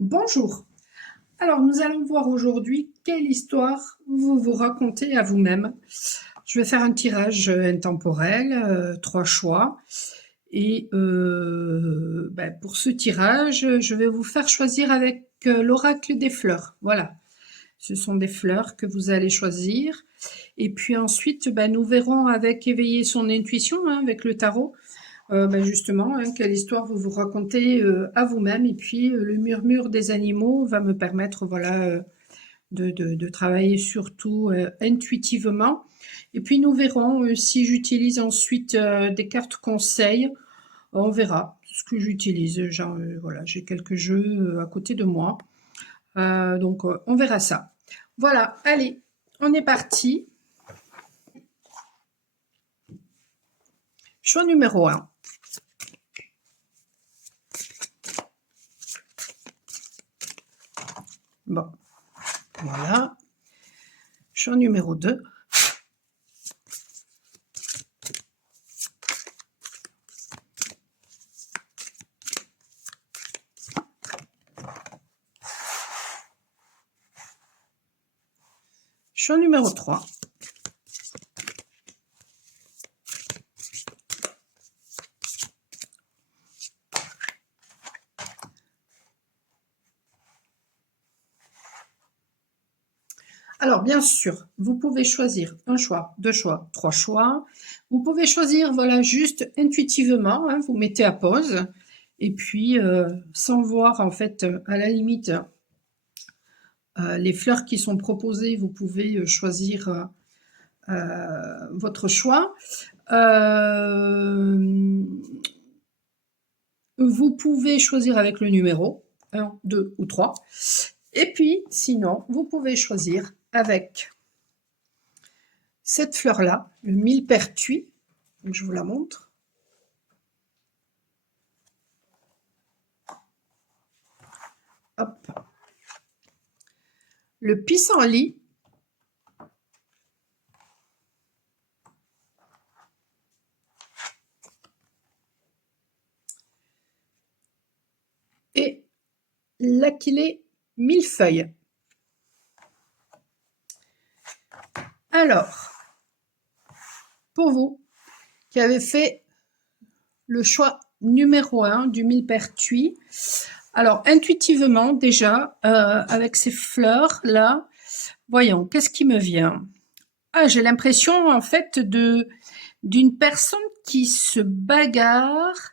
Bonjour. Alors, nous allons voir aujourd'hui quelle histoire vous vous racontez à vous-même. Je vais faire un tirage intemporel, 3 choix. Et pour ce tirage, je vais vous faire choisir avec l'oracle des fleurs. Voilà, ce sont des fleurs que vous allez choisir. Et puis ensuite, nous verrons avec éveiller son intuition, avec le tarot, justement, quelle histoire vous vous racontez à vous-même. Et puis le murmure des animaux va me permettre, voilà, de travailler surtout intuitivement. Et puis nous verrons si j'utilise ensuite des cartes conseils. On verra ce que j'utilise. Voilà, j'ai quelques jeux à côté de moi. Donc on verra ça. Voilà, allez, on est parti. Choix numéro 1. Bon, voilà. Choix numéro 2. Choix numéro 3. Alors, bien sûr, vous pouvez choisir un choix, 2 choix, 3 choix. Vous pouvez choisir, voilà, juste intuitivement, vous mettez à pause et puis sans voir, en fait, à la limite, les fleurs qui sont proposées, vous pouvez choisir votre choix. Vous pouvez choisir avec le numéro 1, 2 ou 3. Et puis, sinon, vous pouvez choisir avec cette fleur-là, le millepertuis. Donc, je vous la montre. Hop. Le pissenlit. Et l'achillée millefeuille. Alors, pour vous qui avez fait le choix numéro 1 du millepertuis, alors intuitivement déjà, avec ces fleurs-là, voyons, qu'est-ce qui me vient? Ah, j'ai l'impression en fait d'une personne qui se bagarre,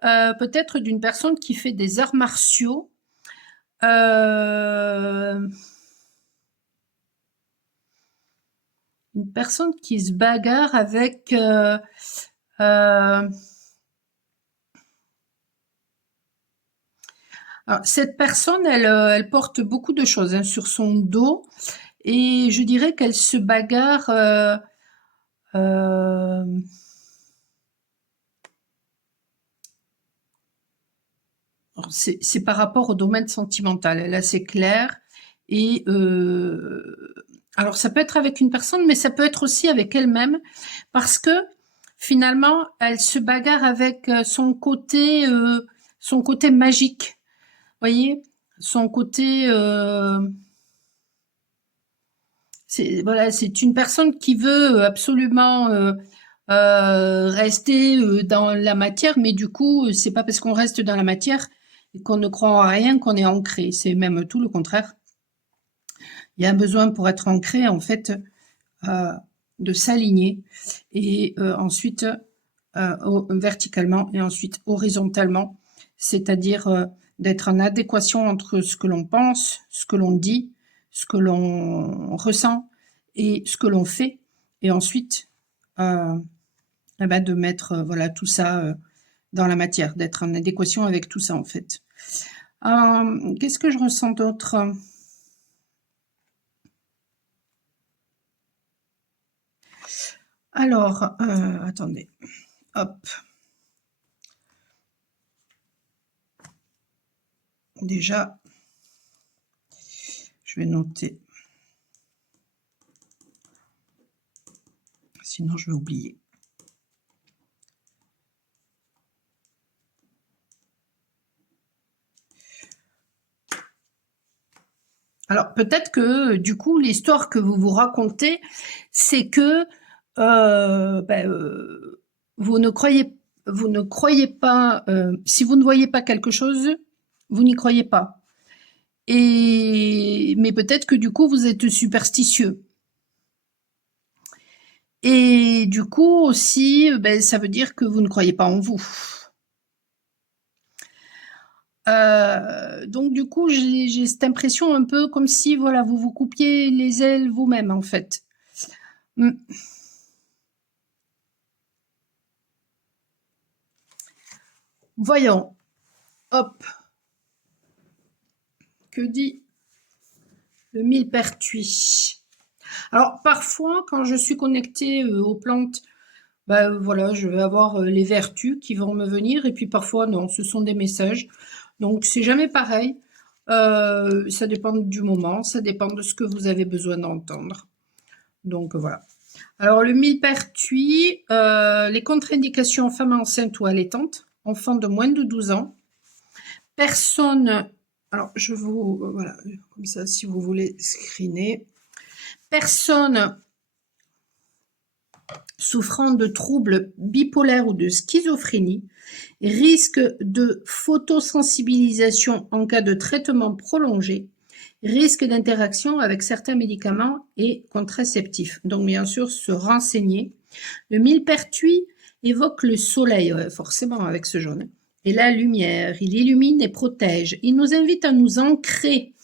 peut-être d'une personne qui fait des arts martiaux. Une personne qui se bagarre avec alors, cette personne, elle porte beaucoup de choses sur son dos et je dirais qu'elle se bagarre c'est par rapport au domaine sentimental. Là, c'est clair. Et alors, ça peut être avec une personne, mais ça peut être aussi avec elle-même, parce que finalement, elle se bagarre avec son côté magique. Voyez, son côté. Voilà, c'est une personne qui veut absolument rester dans la matière, mais du coup, c'est pas parce qu'on reste dans la matière et qu'on ne croit en rien qu'on est ancré. C'est même tout le contraire. Il y a un besoin pour être ancré, en fait, euh, de s'aligner et ensuite verticalement et ensuite horizontalement, c'est-à-dire d'être en adéquation entre ce que l'on pense, ce que l'on dit, ce que l'on ressent et ce que l'on fait, et ensuite de mettre voilà tout ça dans la matière, d'être en adéquation avec tout ça en fait. Qu'est-ce que je ressens d'autre? Alors, attendez, hop. Déjà, je vais noter. Sinon, je vais oublier. Alors peut-être que du coup l'histoire que vous vous racontez, c'est que ben, vous ne croyez pas, si vous ne voyez pas quelque chose, vous n'y croyez pas. Et mais peut-être que du coup vous êtes superstitieux. Et du coup aussi, ben, ça veut dire que vous ne croyez pas en vous. Donc du coup, j'ai cette impression un peu comme si, voilà, vous vous coupiez les ailes vous-même, en fait. Mmh. Voyons, hop, que dit le millepertuis? Alors parfois, quand je suis connectée, aux plantes, bah, voilà, je vais avoir, les vertus qui vont me venir et puis parfois non, ce sont des messages. Donc c'est jamais pareil. Ça dépend du moment, ça dépend de ce que vous avez besoin d'entendre. Donc voilà. Alors le millepertuis, les contre-indications en femme enceinte ou allaitante, enfant de moins de 12 ans, personne, alors je vous, voilà, comme ça si vous voulez screener, personne souffrant de troubles bipolaires ou de schizophrénie risque de photosensibilisation en cas de traitement prolongé, risque d'interaction avec certains médicaments et contraceptifs. Donc bien sûr, se renseigner. Le millepertuis évoque le soleil, forcément avec ce jaune, et la lumière. Il illumine et protège. Il nous invite à nous ancrer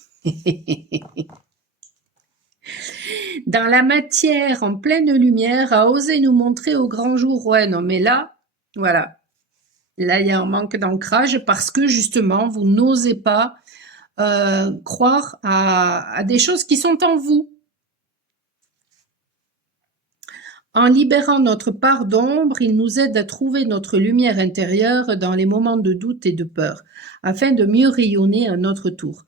dans la matière en pleine lumière, à oser nous montrer au grand jour. Ouais, non, mais là, voilà. Là, il y a un manque d'ancrage parce que justement, vous n'osez pas croire à des choses qui sont en vous. En libérant notre part d'ombre, il nous aide à trouver notre lumière intérieure dans les moments de doute et de peur, afin de mieux rayonner à notre tour.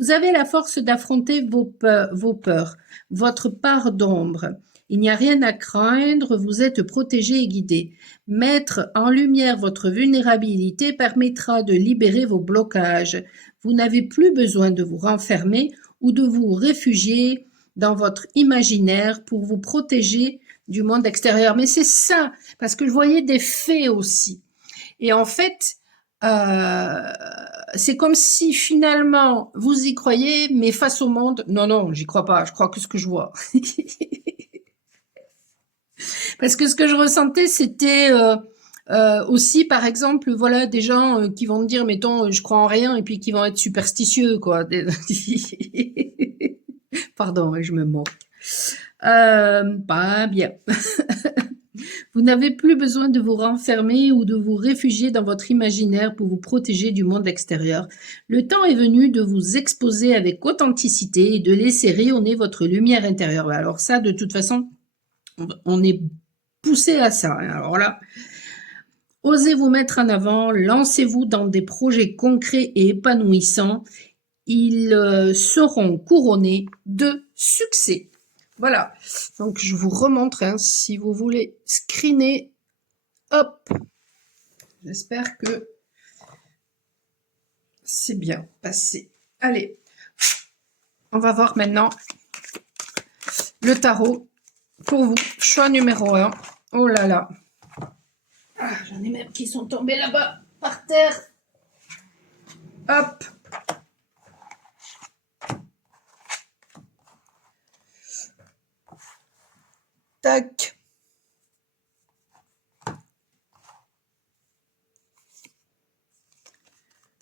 Vous avez la force d'affronter vos peurs, votre part d'ombre. Il n'y a rien à craindre, vous êtes protégé et guidé. Mettre en lumière votre vulnérabilité permettra de libérer vos blocages. Vous n'avez plus besoin de vous renfermer ou de vous réfugier dans votre imaginaire pour vous protéger du monde extérieur. Mais c'est ça, parce que je voyais des faits aussi. Et en fait, euh, c'est comme si finalement vous y croyez, mais face au monde, non, non, j'y crois pas, je crois que ce que je vois. Parce que ce que je ressentais, c'était aussi, par exemple, voilà, des gens qui vont me dire, mettons, je crois en rien, et puis qui vont être superstitieux, quoi. Pardon, je me moque. Pas bien. Vous n'avez plus besoin de vous renfermer ou de vous réfugier dans votre imaginaire pour vous protéger du monde extérieur. Le temps est venu de vous exposer avec authenticité et de laisser rayonner votre lumière intérieure. Alors ça, de toute façon, on est poussé à ça. Alors là, osez vous mettre en avant, lancez-vous dans des projets concrets et épanouissants. Ils seront couronnés de succès. Voilà, donc je vous remontre, hein, si vous voulez screener, hop, j'espère que c'est bien passé. Allez, on va voir maintenant le tarot pour vous. Choix numéro 1. Oh là là. Ah, j'en ai même qui sont tombés là-bas, par terre. Hop. Tac.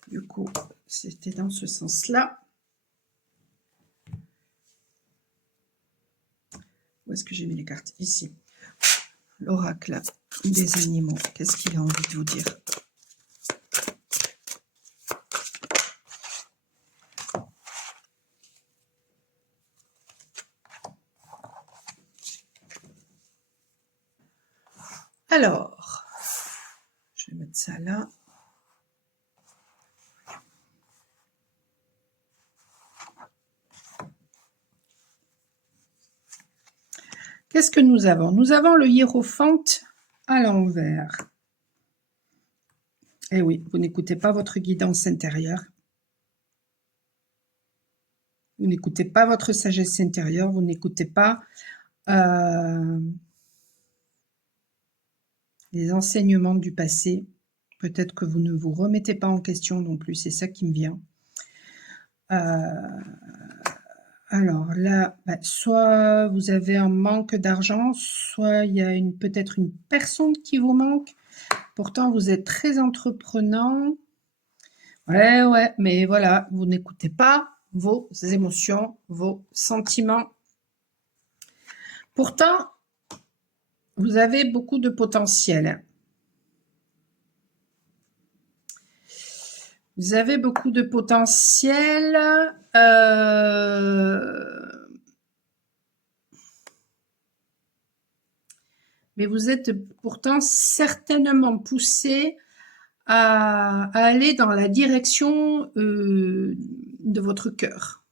Du coup, c'était dans ce sens-là. Où est-ce que j'ai mis les cartes? Ici. L'oracle des animaux. Qu'est-ce qu'il a envie de vous dire? Alors, je vais mettre ça là. Qu'est-ce que nous avons? Nous avons le hiérophante à l'envers. Eh oui, vous n'écoutez pas votre guidance intérieure. Vous n'écoutez pas votre sagesse intérieure, vous n'écoutez pas les enseignements du passé. Peut-être que vous ne vous remettez pas en question non plus, c'est ça qui me vient. Alors là, soit vous avez un manque d'argent, soit il y a peut-être une personne qui vous manque. Pourtant, vous êtes très entreprenant. Ouais, mais voilà, vous n'écoutez pas vos émotions, vos sentiments. Pourtant, vous avez beaucoup de potentiel. Vous avez beaucoup de potentiel. Mais vous êtes pourtant certainement poussé à aller dans la direction de votre cœur.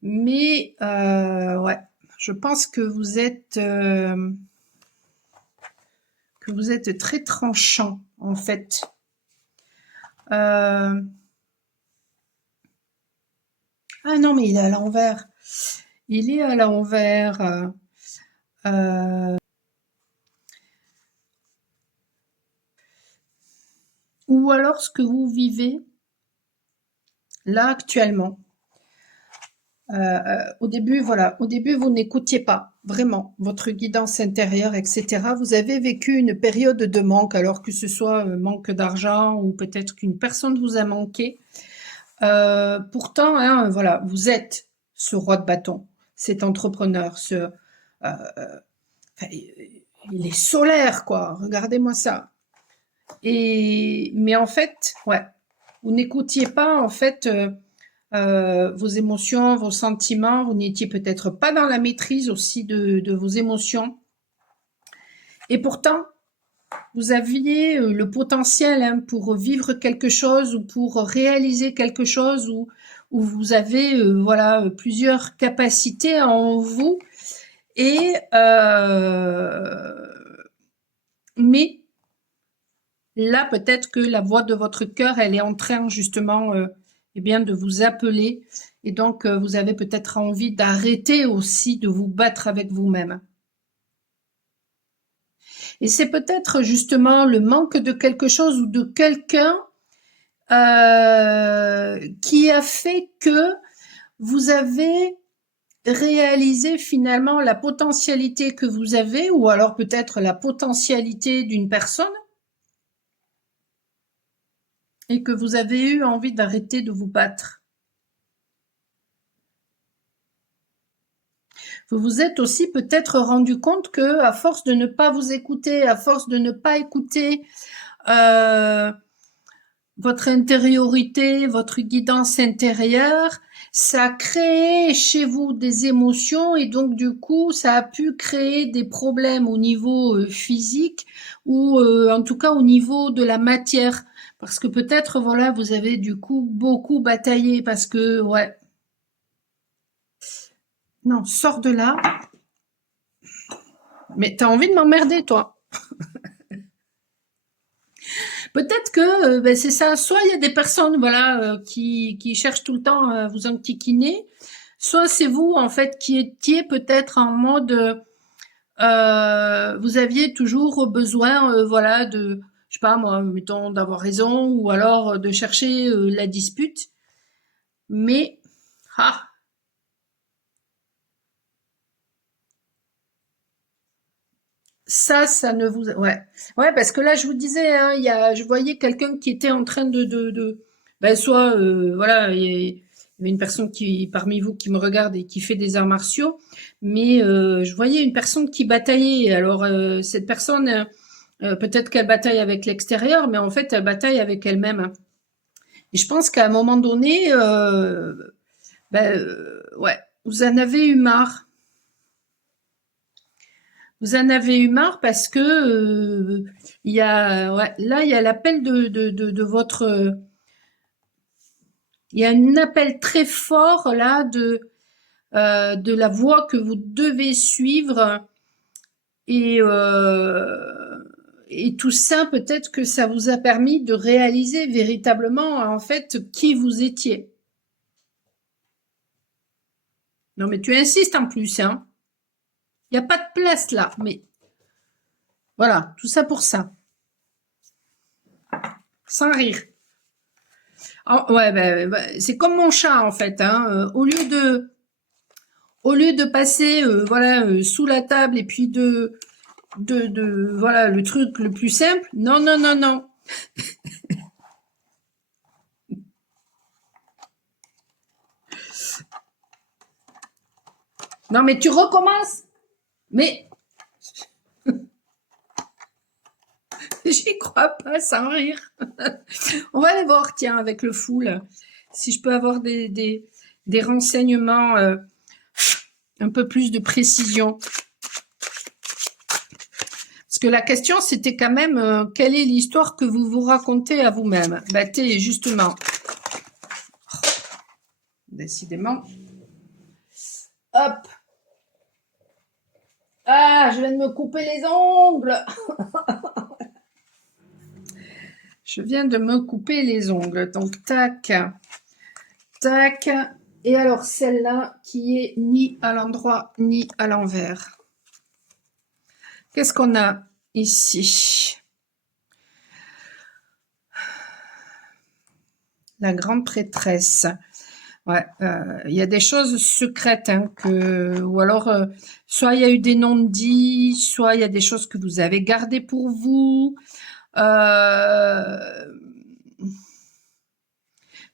Mais ouais, je pense que vous êtes très tranchant en fait. Ah non, mais il est à l'envers. Il est à l'envers. Ou alors ce que vous vivez là actuellement. Au début, voilà, au début, vous n'écoutiez pas vraiment votre guidance intérieure, etc. Vous avez vécu une période de manque, alors que ce soit manque d'argent ou peut-être qu'une personne vous a manqué. Pourtant, hein, voilà, vous êtes ce roi de bâton, cet entrepreneur, enfin, il est solaire, quoi. Regardez-moi ça. Mais en fait, ouais, vous n'écoutiez pas en fait vos émotions, vos sentiments. Vous n'étiez peut-être pas dans la maîtrise aussi de vos émotions. Et pourtant, vous aviez le potentiel hein, pour vivre quelque chose ou pour réaliser quelque chose où vous avez voilà plusieurs capacités en vous. Et mais là, peut-être que la voix de votre cœur, elle est en train justement eh bien, de vous appeler. Et donc, vous avez peut-être envie d'arrêter aussi de vous battre avec vous-même. Et c'est peut-être justement le manque de quelque chose ou de quelqu'un qui a fait que vous avez réalisé finalement la potentialité que vous avez, ou alors peut-être la potentialité d'une personne, et que vous avez eu envie d'arrêter de vous battre. Vous vous êtes aussi peut-être rendu compte que, à force de ne pas vous écouter, à force de ne pas écouter votre intériorité, votre guidance intérieure, ça a créé chez vous des émotions et donc du coup, ça a pu créer des problèmes au niveau physique ou en tout cas au niveau de la matière. Parce que peut-être, voilà, vous avez du coup beaucoup bataillé parce que, ouais. Non, sors de là. Mais t'as envie de m'emmerder, toi. Peut-être que ben, c'est ça. Soit il y a des personnes, voilà, qui cherchent tout le temps à vous enquiquiner. Soit c'est vous, en fait, qui étiez peut-être en mode, vous aviez toujours besoin, voilà, je sais pas moi, mettons, d'avoir raison, ou alors de chercher la dispute. Mais, ah, ça ne vous, ouais, parce que là, je vous disais, hein, je voyais quelqu'un qui était en train ben, soit, voilà, il y avait une personne qui, parmi vous, qui me regarde et qui fait des arts martiaux, mais je voyais une personne qui bataillait. Alors, cette personne, peut-être qu'elle bataille avec l'extérieur, mais en fait, elle bataille avec elle-même. Hein. Et je pense qu'à un moment donné, ben, ouais, vous en avez eu marre. Vous en avez eu marre parce que il y a ouais, là il y a l'appel de votre il y a un appel très fort là de la voie que vous devez suivre et Et tout ça, peut-être que ça vous a permis de réaliser véritablement, en fait, qui vous étiez. Non, mais tu insistes en plus, hein. Il n'y a pas de place là, mais voilà, tout ça pour ça. Sans rire. Ah, ouais, c'est comme mon chat, en fait, hein. Au lieu de passer, voilà, sous la table et puis voilà, le truc le plus simple. Non, non, non, non. Non, mais tu recommences. Mais j'y crois pas, sans rire. On va aller voir, tiens, avec le full, si je peux avoir des renseignements, un peu plus de précision. Parce que la question, c'était quand même, quelle est l'histoire que vous vous racontez à vous-même? Bah, justement. Décidément. Hop. Ah, je viens de me couper les ongles. Je viens de me couper les ongles. Donc, tac, tac. Et alors, celle-là qui est ni à l'endroit ni à l'envers. Qu'est-ce qu'on a ici? La grande prêtresse. Ouais, il y a des choses secrètes, hein, ou alors, soit il y a eu des non-dits, soit il y a des choses que vous avez gardées pour vous,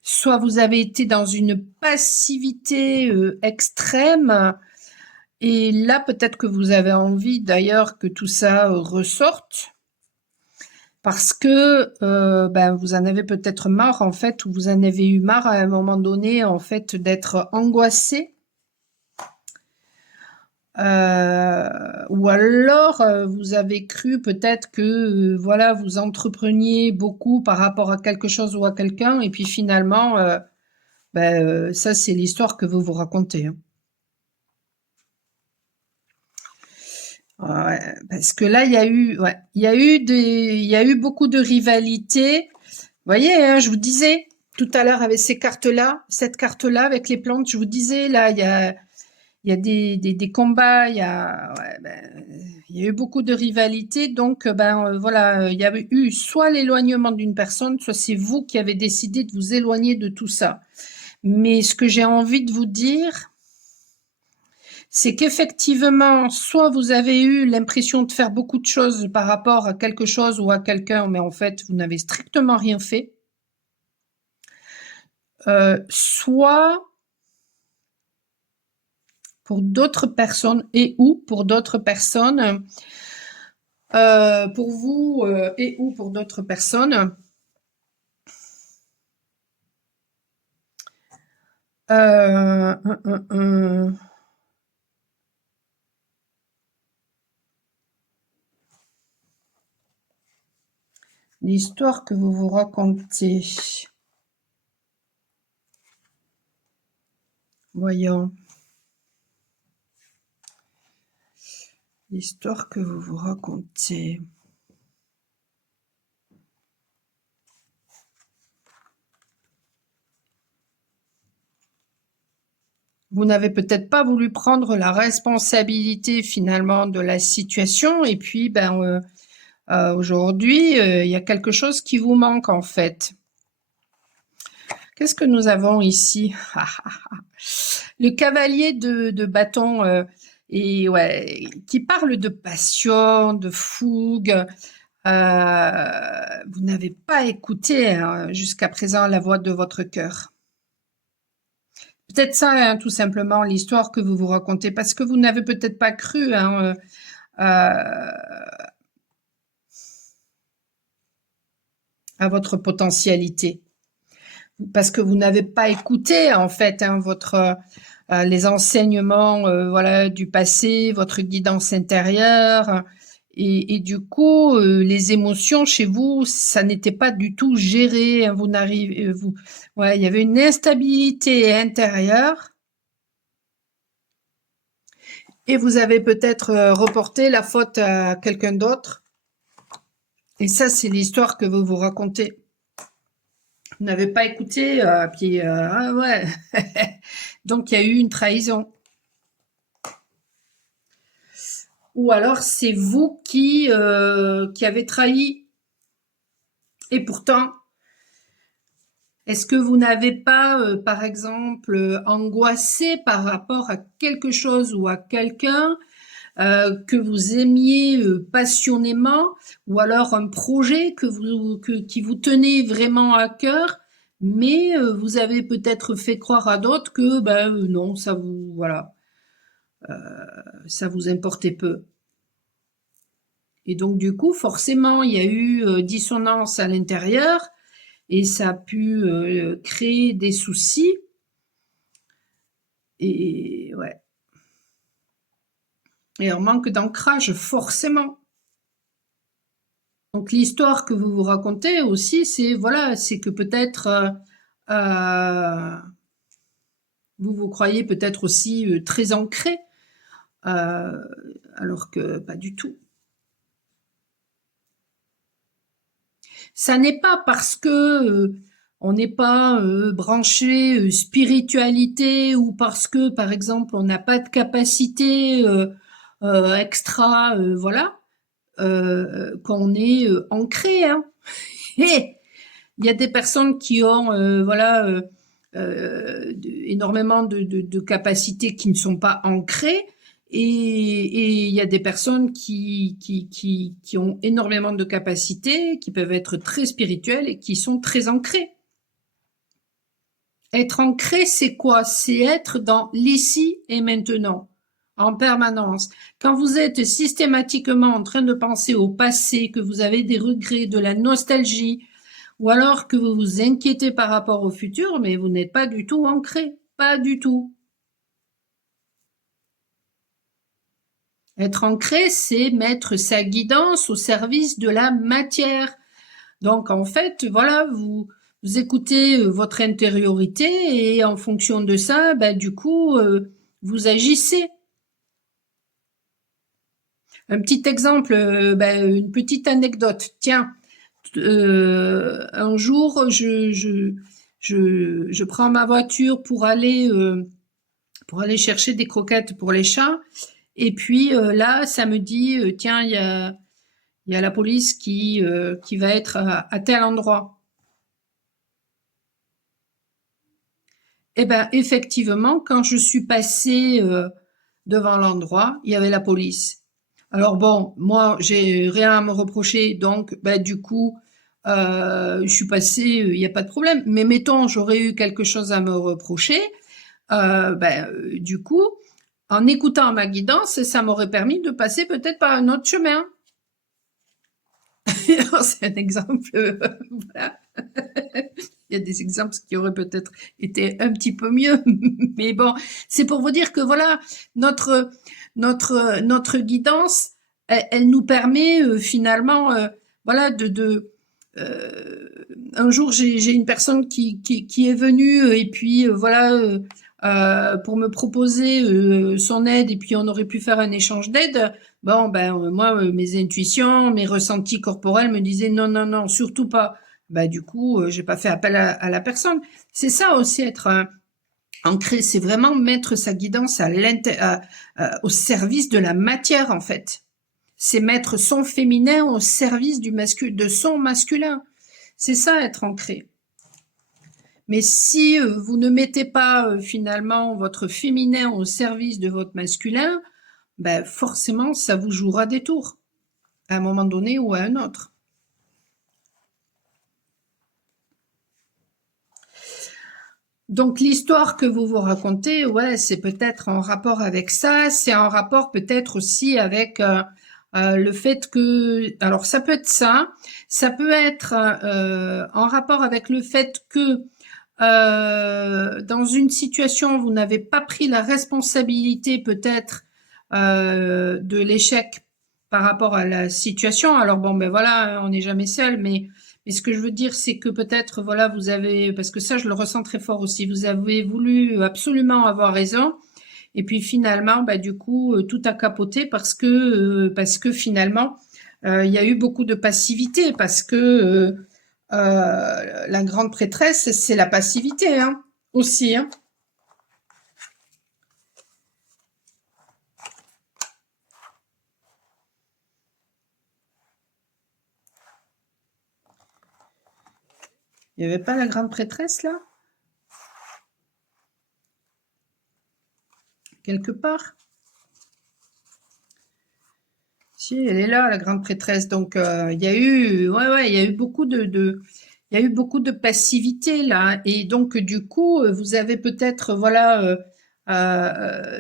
soit vous avez été dans une passivité extrême, et là peut-être que vous avez envie d'ailleurs que tout ça ressorte. Parce que vous en avez peut-être marre, en fait, ou vous en avez eu marre à un moment donné, en fait, d'être angoissé. Ou alors, vous avez cru peut-être que, voilà, vous entrepreniez beaucoup par rapport à quelque chose ou à quelqu'un, et puis finalement, ça, c'est l'histoire que vous vous racontez, hein. Ouais, parce que là, il y a eu beaucoup de rivalité. Vous voyez, hein, je vous disais tout à l'heure avec ces cartes-là, cette carte-là avec les plantes, je vous disais là, il y a des combats, il y a eu beaucoup de rivalité, donc voilà, il y avait eu soit l'éloignement d'une personne, soit c'est vous qui avez décidé de vous éloigner de tout ça. Mais ce que j'ai envie de vous dire, c'est qu'effectivement, soit vous avez eu l'impression de faire beaucoup de choses par rapport à quelque chose ou à quelqu'un, mais en fait, vous n'avez strictement rien fait. Soit pour d'autres personnes et ou pour d'autres personnes, pour vous et ou pour d'autres personnes, euh, un, un, un. L'histoire que vous vous racontez. Voyons. L'histoire que vous vous racontez. Vous n'avez peut-être pas voulu prendre la responsabilité finalement de la situation et puis aujourd'hui il y a quelque chose qui vous manque en fait. Qu'est-ce que nous avons ici? Le cavalier de bâton et ouais, qui parle de passion, de fougue. Vous n'avez pas écouté hein, jusqu'à présent la voix de votre cœur. Peut-être ça, hein, tout simplement, l'histoire que vous vous racontez, parce que vous n'avez peut-être pas cru hein, à votre potentialité, parce que vous n'avez pas écouté en fait hein, les enseignements voilà du passé, votre guidance intérieure. Et du coup, les émotions chez vous, ça n'était pas du tout géré. Hein, ouais, il y avait une instabilité intérieure. Et vous avez peut-être reporté la faute à quelqu'un d'autre. Et ça, c'est l'histoire que vous vous racontez. Vous n'avez pas écouté, puis ah ouais. Donc il y a eu une trahison. Ou alors c'est vous qui avez trahi. Et pourtant, est-ce que vous n'avez pas, par exemple, angoissé par rapport à quelque chose ou à quelqu'un que vous aimiez passionnément, ou alors un projet qui vous tenait vraiment à cœur, mais vous avez peut-être fait croire à d'autres que ben non, ça vous voilà, ça vous importait peu. Et donc du coup, forcément, il y a eu dissonance à l'intérieur et ça a pu créer des soucis. Et ouais, et un manque d'ancrage, forcément. Donc l'histoire que vous vous racontez aussi, c'est voilà, c'est que peut-être vous vous croyez peut-être aussi très ancré, euh, alors que pas du tout. Ça n'est pas parce que on n'est pas branché spiritualité ou parce que par exemple on n'a pas de capacité extra, voilà, qu'on est ancré, hein. Et il y a des personnes qui ont voilà énormément de capacités qui ne sont pas ancrées et il y a des personnes qui ont énormément de capacités, qui peuvent être très spirituelles et qui sont très ancrées. Être ancré, c'est quoi? C'est être dans l'ici et maintenant, en permanence. Quand vous êtes systématiquement en train de penser au passé, que vous avez des regrets, de la nostalgie, ou alors que vous vous inquiétez par rapport au futur, mais vous n'êtes pas du tout ancré. Pas du tout. Être ancré, c'est mettre sa guidance au service de la matière. Donc en fait, voilà, vous écoutez votre intériorité et en fonction de ça, bah, du coup, vous agissez. Un petit exemple, bah, une petite anecdote. Tiens, un jour, je prends ma voiture pour aller chercher des croquettes pour les chats. Et puis là, ça me dit, tiens, il y a la police qui va être à tel endroit. Eh ben, effectivement, quand je suis passée devant l'endroit, il y avait la police. Alors bon, moi, j'ai rien à me reprocher, donc ben, du coup, je suis passée, il n'y a pas de problème. Mais mettons, j'aurais eu quelque chose à me reprocher, ben, du coup, en écoutant ma guidance, ça m'aurait permis de passer peut-être par un autre chemin. C'est un exemple, voilà. Il y a des exemples qui auraient peut-être été un petit peu mieux, mais bon, c'est pour vous dire que voilà, notre guidance, elle nous permet finalement, voilà, un jour j'ai une personne qui est venue et puis voilà pour me proposer son aide et puis on aurait pu faire un échange d'aide. Bon ben moi mes intuitions, mes ressentis corporels me disaient non non non surtout pas. Bah du coup j'ai pas fait appel à la personne. C'est ça aussi être ancré, c'est vraiment mettre sa guidance au service de la matière en fait. C'est mettre son féminin au service de son masculin. C'est ça être ancré. Mais si vous ne mettez pas finalement votre féminin au service de votre masculin, ben forcément ça vous jouera des tours à un moment donné ou à un autre. Donc l'histoire que vous vous racontez, ouais, c'est peut-être en rapport avec ça, c'est en rapport peut-être aussi avec le fait que, alors ça peut être ça peut être en rapport avec le fait que dans une situation, vous n'avez pas pris la responsabilité peut-être de l'échec par rapport à la situation. Alors bon, ben voilà, on n'est jamais seul, mais ce que je veux dire, c'est que peut-être, voilà, vous avez, parce que ça, je le ressens très fort aussi, vous avez voulu absolument avoir raison, et puis finalement, bah du coup, tout a capoté parce que finalement, Il y a eu beaucoup de passivité parce que la grande prêtresse, c'est la passivité, hein, aussi, hein. Il n'y avait pas la grande prêtresse là, quelque part? Si, elle est là, la grande prêtresse. Donc, il y a eu, ouais, ouais, il y a eu beaucoup il y a eu beaucoup de passivité là. Et donc, du coup, vous avez peut-être, voilà,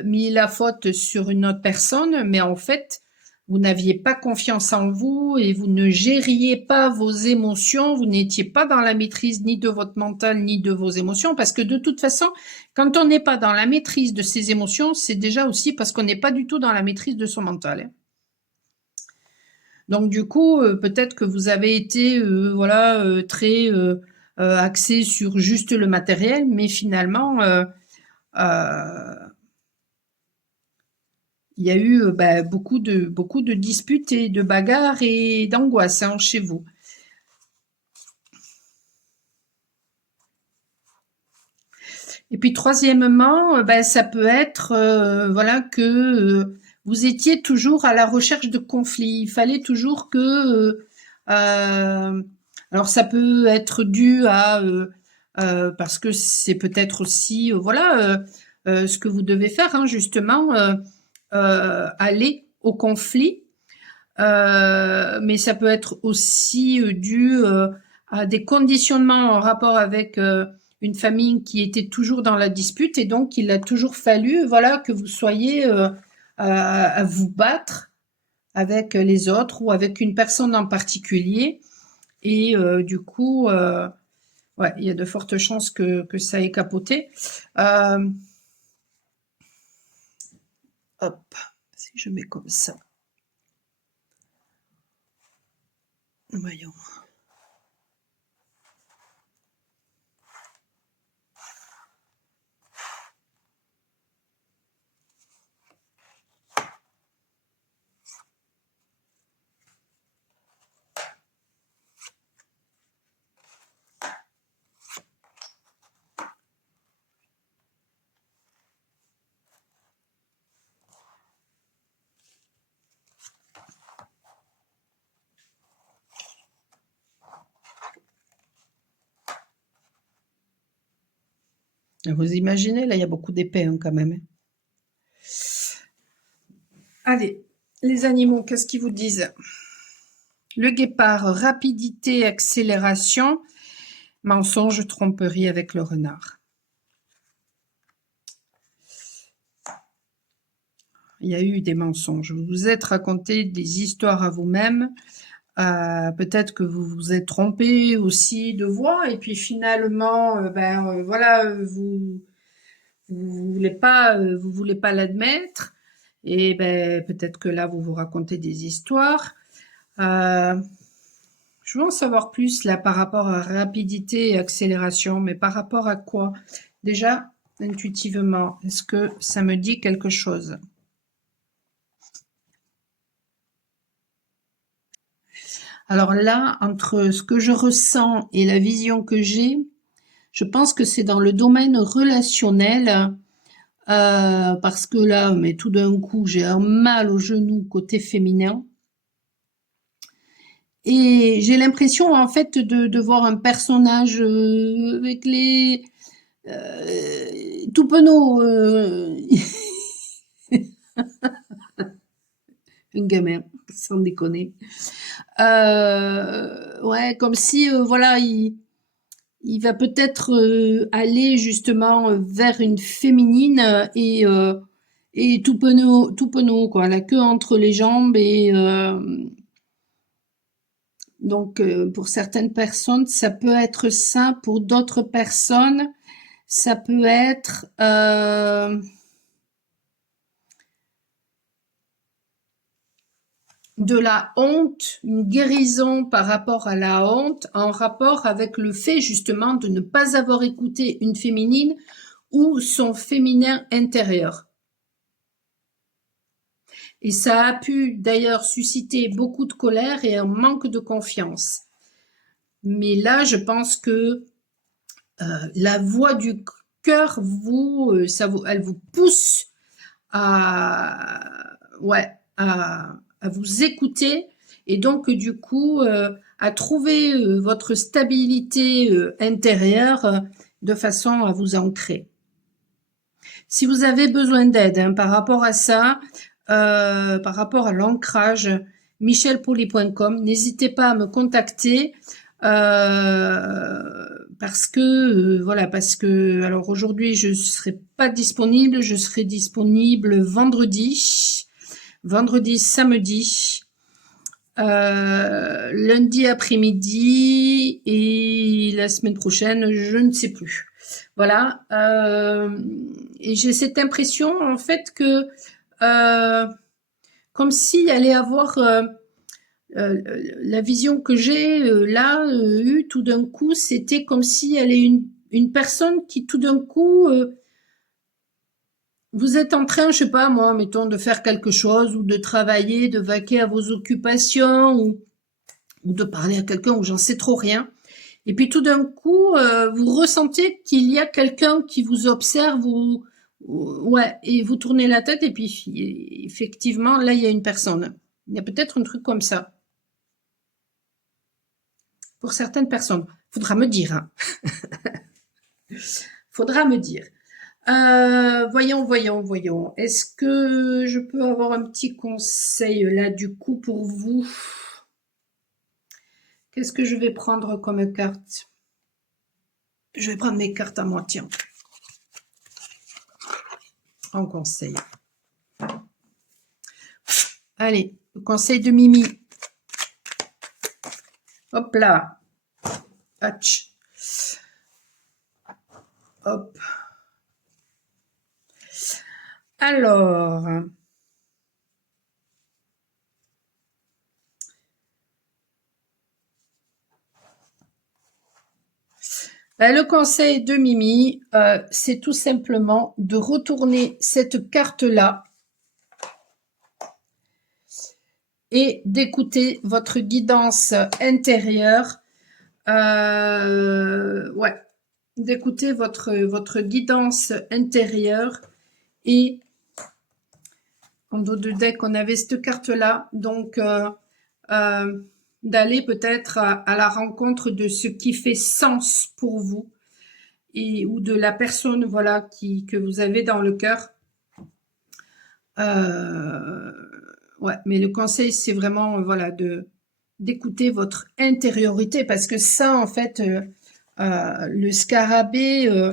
mis la faute sur une autre personne, mais en fait, vous n'aviez pas confiance en vous et vous ne gériez pas vos émotions. Vous n'étiez pas dans la maîtrise ni de votre mental ni de vos émotions, parce que de toute façon, quand on n'est pas dans la maîtrise de ses émotions, c'est déjà aussi parce qu'on n'est pas du tout dans la maîtrise de son mental, hein. Donc du coup, peut-être que vous avez été, voilà, très, axé sur juste le matériel, mais finalement, il y a eu, bah, beaucoup de disputes et de bagarres et d'angoisse, hein, chez vous. Et puis troisièmement, bah, ça peut être, voilà, que, vous étiez toujours à la recherche de conflits. Il fallait toujours que, alors ça peut être dû à, parce que c'est peut-être aussi, voilà, ce que vous devez faire, hein, justement, aller au conflit. Mais ça peut être aussi dû à des conditionnements en rapport avec une famille qui était toujours dans la dispute et donc il a toujours fallu, voilà, que vous soyez à vous battre avec les autres ou avec une personne en particulier. Et du coup, ouais, il y a de fortes chances que ça ait capoté. Euh, hop, si je mets comme ça, voyons. Vous imaginez, là, il y a beaucoup d'épais, hein, quand même, hein. Allez, les animaux, qu'est-ce qu'ils vous disent? Le guépard, rapidité, accélération, mensonge, tromperie avec le renard. Il y a eu des mensonges. Vous vous êtes raconté des histoires à vous-même. Peut-être que vous vous êtes trompé aussi de voix et puis finalement, voilà, vous voulez pas l'admettre et ben peut-être que là vous vous racontez des histoires. Euh, Je veux en savoir plus là par rapport à rapidité et accélération, mais par rapport à quoi? Déjà, intuitivement, est-ce que ça me dit quelque chose? Alors là, entre ce que je ressens et la vision que j'ai, je pense que c'est dans le domaine relationnel, parce que là, mais tout d'un coup, j'ai un mal au genou côté féminin. Et j'ai l'impression en fait de voir un personnage avec les tout penaud, un gamin, sans déconner. Ouais, comme si voilà, il va peut-être aller justement vers une féminine et tout penaud quoi, la queue entre les jambes et donc pour certaines personnes ça peut être ça, pour d'autres personnes ça peut être de la honte, une guérison par rapport à la honte, en rapport avec le fait justement de ne pas avoir écouté une féminine ou son féminin intérieur. Et ça a pu d'ailleurs susciter beaucoup de colère et un manque de confiance. Mais là, je pense que la voix du cœur, elle vous pousse ouais, à vous écouter et donc du coup à trouver votre stabilité intérieure de façon à vous ancrer. Si vous avez besoin d'aide hein, par rapport à ça, par rapport à l'ancrage, michelpouli.com, n'hésitez pas à me contacter parce que voilà, parce que alors aujourd'hui je serai pas disponible, je serai disponible vendredi, samedi, lundi après-midi et la semaine prochaine, je ne sais plus. Voilà. Et j'ai cette impression en fait que comme s'il allait avoir la vision que j'ai là eue tout d'un coup, c'était comme si elle est une personne qui tout d'un coup vous êtes en train, je sais pas moi, mettons, de faire quelque chose ou de travailler, de vaquer à vos occupations ou de parler à quelqu'un ou j'en sais trop rien. Et puis tout d'un coup, vous ressentez qu'il y a quelqu'un qui vous observe ou ouais, et vous tournez la tête et puis effectivement, là, il y a une personne. Il y a peut-être un truc comme ça. Pour certaines personnes. Faudra me dire. Hein. Faudra me dire. Voyons. Est-ce que je peux avoir un petit conseil là du coup pour vous? Qu'est-ce que je vais prendre comme carte? Je vais prendre mes cartes à moi, tiens. En conseil. Allez, le conseil de Mimi. Hop là. Hatch. Hop. Alors. Le conseil de Mimi, c'est tout simplement de retourner cette carte-là et d'écouter votre guidance intérieure. Ouais, d'écouter votre guidance intérieure et en dos de deck, on avait cette carte-là. Donc, d'aller peut-être à la rencontre de ce qui fait sens pour vous et ou de la personne voilà que vous avez dans le cœur. Ouais, mais le conseil c'est vraiment voilà d'écouter votre intériorité parce que ça en fait le scarabée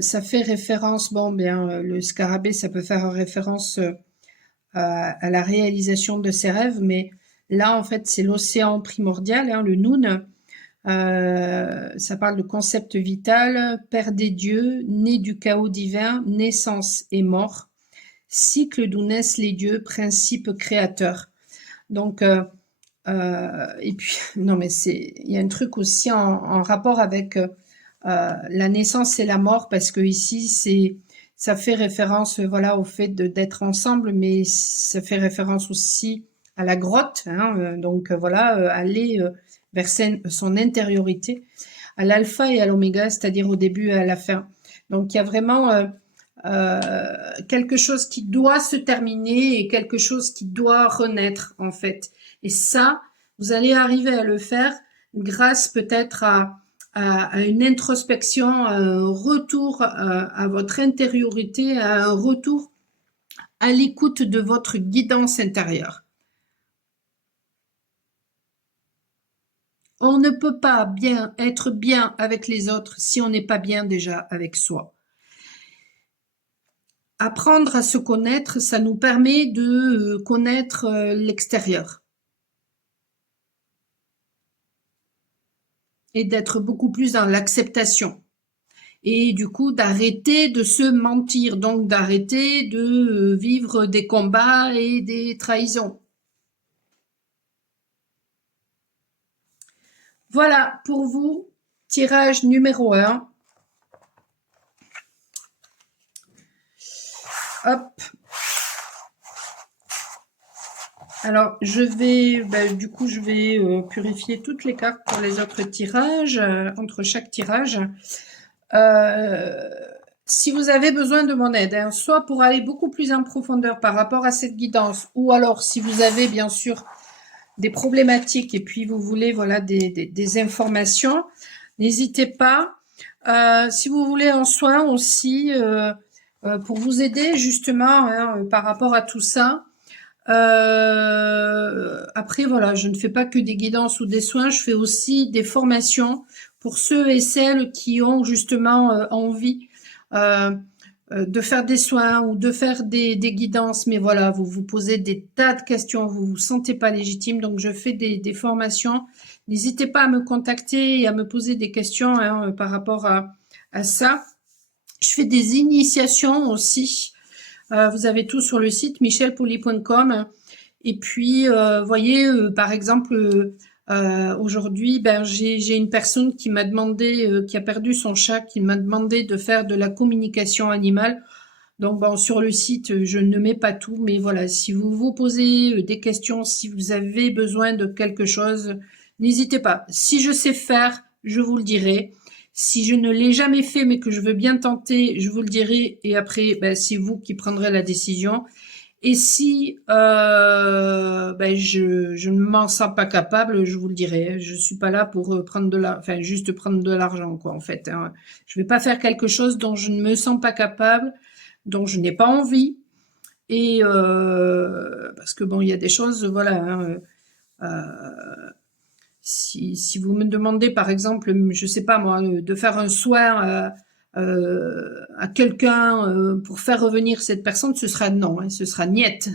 ça fait référence bon bien le scarabée ça peut faire référence à la réalisation de ses rêves mais là en fait c'est l'océan primordial hein, le Noun. Ça parle de concept vital, père des dieux, né du chaos divin, naissance et mort, cycle d'où naissent les dieux, principe créateur. Donc, et puis, non mais il y a un truc aussi en rapport avec la naissance et la mort, parce que ici, ça fait référence, voilà, au fait d'être ensemble, mais ça fait référence aussi à la grotte, hein, donc voilà, aller vers son intériorité, à l'alpha et à l'oméga, c'est-à-dire au début et à la fin. Donc il y a vraiment quelque chose qui doit se terminer et quelque chose qui doit renaître en fait. Et ça, vous allez arriver à le faire grâce peut-être à une introspection, à un retour à votre intériorité, à un retour à l'écoute de votre guidance intérieure. On ne peut pas bien être bien avec les autres si on n'est pas bien déjà avec soi. Apprendre à se connaître, ça nous permet de connaître l'extérieur. Et d'être beaucoup plus dans l'acceptation. Et du coup, d'arrêter de se mentir, donc d'arrêter de vivre des combats et des trahisons. Voilà pour vous, tirage numéro 1. Hop. Alors, je vais, du coup, je vais purifier toutes les cartes pour les autres tirages, entre chaque tirage. Si vous avez besoin de mon aide, hein, soit pour aller beaucoup plus en profondeur par rapport à cette guidance, ou alors si vous avez bien sûr des problématiques et puis vous voulez voilà des informations, n'hésitez pas. Si vous voulez un soin aussi pour vous aider justement hein, par rapport à tout ça. Après voilà, je ne fais pas que des guidances ou des soins, je fais aussi des formations pour ceux et celles qui ont justement envie euh, de faire des soins ou de faire des guidances, mais voilà, vous vous posez des tas de questions, vous vous sentez pas légitime, donc je fais des formations. N'hésitez pas à me contacter et à me poser des questions hein, par rapport à ça. Je fais des initiations aussi. Vous avez tout sur le site michelpoli.com. Et puis, voyez, par exemple, aujourd'hui, j'ai une personne qui m'a demandé, qui a perdu son chat, qui m'a demandé de faire de la communication animale. Donc, bon, sur le site, je ne mets pas tout, mais voilà, si vous vous posez des questions, si vous avez besoin de quelque chose, n'hésitez pas. Si je sais faire, je vous le dirai. Si je ne l'ai jamais fait, mais que je veux bien tenter, je vous le dirai. Et après, c'est vous qui prendrez la décision. Et si je ne m'en sens pas capable, je vous le dirai. Je suis pas là pour prendre juste prendre de l'argent, quoi, en fait. Hein. Je vais pas faire quelque chose dont je ne me sens pas capable, dont je n'ai pas envie. Et parce que bon, il y a des choses, voilà. Hein, si vous me demandez, par exemple, je sais pas moi, de faire un soin à quelqu'un pour faire revenir cette personne, ce sera non, hein, ce sera niette.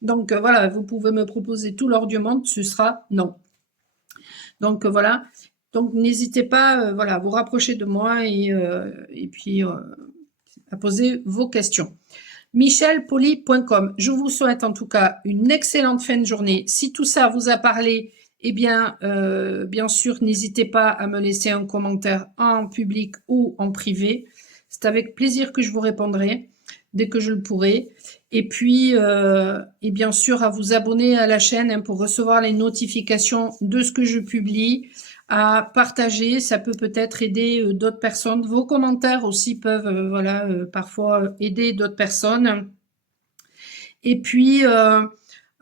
Donc voilà, vous pouvez me proposer tout l'or du monde, ce sera non. Donc voilà. Donc n'hésitez pas, voilà, à vous rapprocher de moi et puis à poser vos questions. michelpoli.com. Je vous souhaite en tout cas une excellente fin de journée. Si tout ça vous a parlé, eh bien, bien sûr, n'hésitez pas à me laisser un commentaire en public ou en privé. C'est avec plaisir que je vous répondrai dès que je le pourrai. Et puis, et bien sûr, à vous abonner à la chaîne hein, pour recevoir les notifications de ce que je publie, à partager, ça peut peut-être aider d'autres personnes. Vos commentaires aussi peuvent, voilà, parfois aider d'autres personnes. Et puis,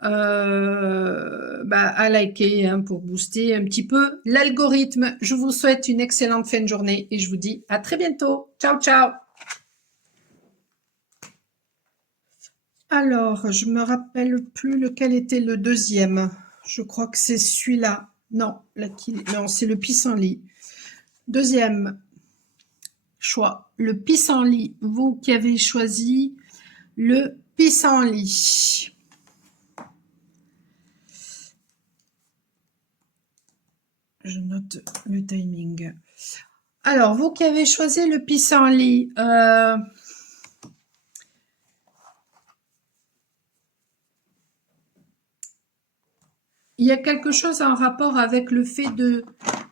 à liker hein, pour booster un petit peu l'algorithme. Je vous souhaite une excellente fin de journée et je vous dis à très bientôt. Ciao, ciao. Alors, je me rappelle plus lequel était le deuxième. Je crois que c'est celui-là. Non, non, c'est le pissenlit. Deuxième choix, le pissenlit. Vous qui avez choisi le pissenlit. Je note le timing. Alors, vous qui avez choisi le pissenlit, il y a quelque chose en rapport avec le fait de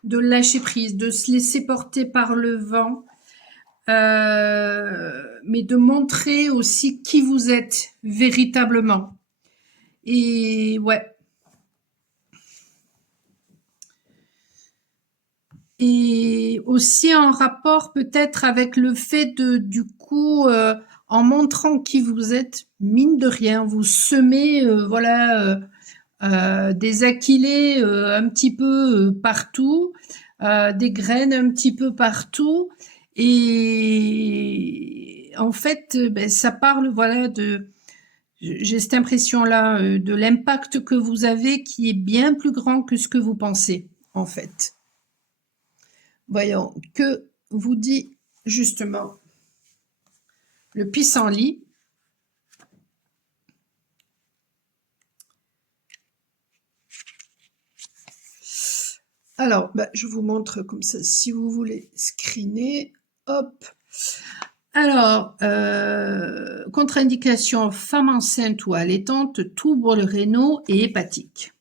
lâcher prise, de se laisser porter par le vent, mais de montrer aussi qui vous êtes véritablement. Et ouais. Et aussi en rapport peut-être avec le fait du coup, en montrant qui vous êtes, mine de rien, vous semez, voilà, des achillées un petit peu partout, des graines un petit peu partout. Et en fait, ça parle, voilà, j'ai cette impression-là, de l'impact que vous avez qui est bien plus grand que ce que vous pensez, en fait. Voyons, que vous dit justement le pissenlit. Alors, je vous montre comme ça, si vous voulez screener. Hop. Alors, contre-indication, femme enceinte ou allaitante, troubles rénaux et hépatiques.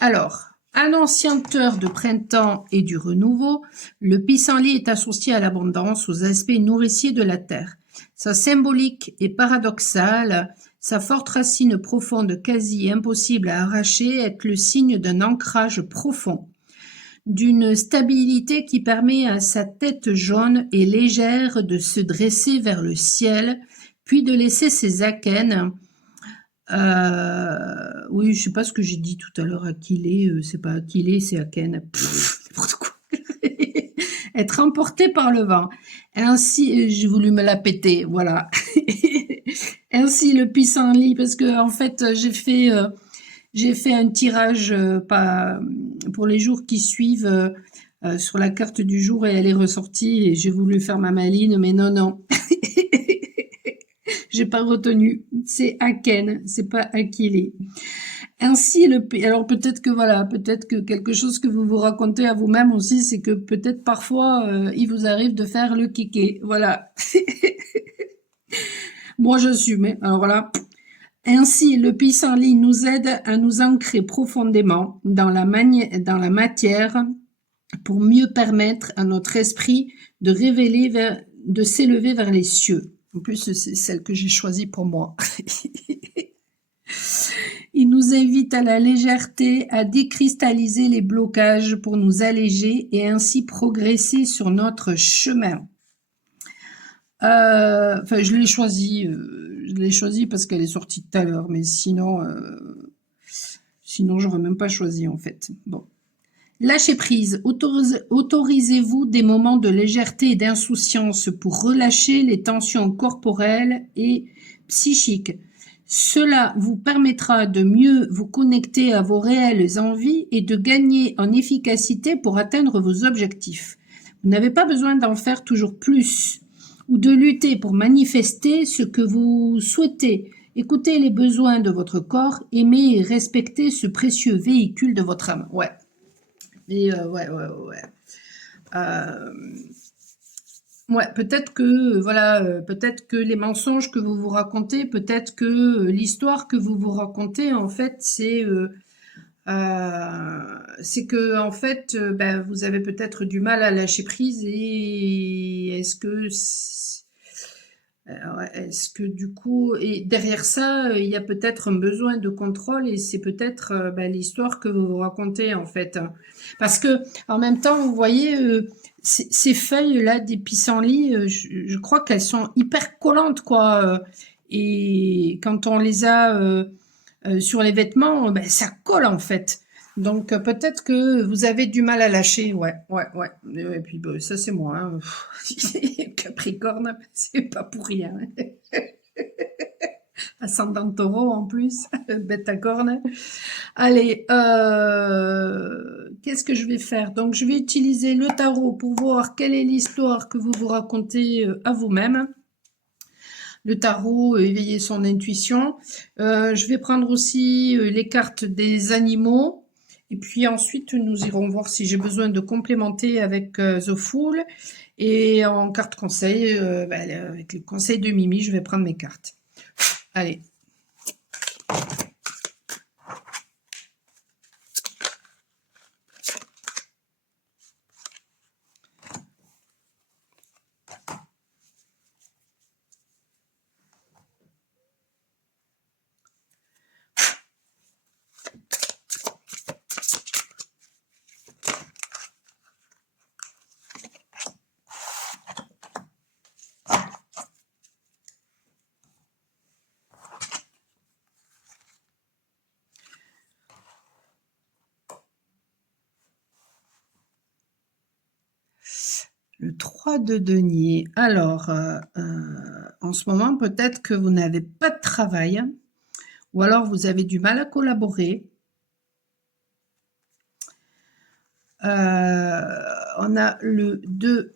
Alors, annonciateur de printemps et du renouveau, le pissenlit est associé à l'abondance, aux aspects nourriciers de la terre. Sa symbolique est paradoxale, Sa forte racine profonde, quasi impossible à arracher, est le signe d'un ancrage profond, d'une stabilité qui permet à sa tête jaune et légère de se dresser vers le ciel, puis de laisser ses akènes. Oui, je sais pas ce que j'ai dit tout à l'heure, Aquilée, c'est pas Aquilée, c'est Akène. N'importe quoi. Être emporté par le vent. Ainsi, j'ai voulu me la péter, voilà. Ainsi le pissenlit, parce que en fait, j'ai fait un tirage pas, pour les jours qui suivent sur la carte du jour et elle est ressortie et j'ai voulu faire ma maline, mais non, non. J'ai pas retenu. C'est Aken, c'est pas Aquilée. Ainsi, alors peut-être que voilà, peut-être que quelque chose que vous vous racontez à vous-même aussi, c'est que peut-être parfois il vous arrive de faire le kéké. Voilà. Moi, j'assume. Alors là, ainsi, le pissenlit nous aide à nous ancrer profondément dans dans la matière pour mieux permettre à notre esprit de de s'élever vers les cieux. En plus, c'est celle que j'ai choisie pour moi. Il nous invite à la légèreté, à décristalliser les blocages pour nous alléger et ainsi progresser sur notre chemin. Enfin, je l'ai choisi parce qu'elle est sortie tout à l'heure, mais sinon j'aurais même pas choisi en fait. Bon. Lâchez prise, autorisez-vous des moments de légèreté et d'insouciance pour relâcher les tensions corporelles et psychiques. Cela vous permettra de mieux vous connecter à vos réelles envies et de gagner en efficacité pour atteindre vos objectifs. Vous n'avez pas besoin d'en faire toujours plus ou de lutter pour manifester ce que vous souhaitez. Écoutez les besoins de votre corps, aimez et respectez ce précieux véhicule de votre âme. Ouais. Et ouais. Euh, ouais, peut-être que voilà, peut-être que les mensonges que vous vous racontez, peut-être que l'histoire que vous vous racontez, en fait, c'est que en fait, ben, vous avez peut-être du mal à lâcher prise et est-ce que du coup, et derrière ça, il y a peut-être un besoin de contrôle et c'est peut-être ben, l'histoire que vous vous racontez en fait. Parce que en même temps, vous voyez, ces feuilles-là des pissenlits, je crois qu'elles sont hyper collantes quoi. Et quand on les a sur les vêtements, ben, ça colle en fait. Donc peut-être que vous avez du mal à lâcher, ouais. Et puis ben, ça c'est moi, hein. Capricorne, c'est pas pour rien. Ascendant Taureau en plus, bête à corne. Allez, qu'est-ce que je vais faire? Donc je vais utiliser le tarot pour voir quelle est l'histoire que vous vous racontez à vous-même. Le tarot, éveiller son intuition. Je vais prendre aussi les cartes des animaux. Et puis ensuite, nous irons voir si j'ai besoin de complémenter avec The Fool. Et en carte conseil, ben, avec le conseil de Mimi, je vais prendre mes cartes. Allez. Le 3 de denier. Alors, en ce moment, peut-être que vous n'avez pas de travail ou alors vous avez du mal à collaborer. On a le 2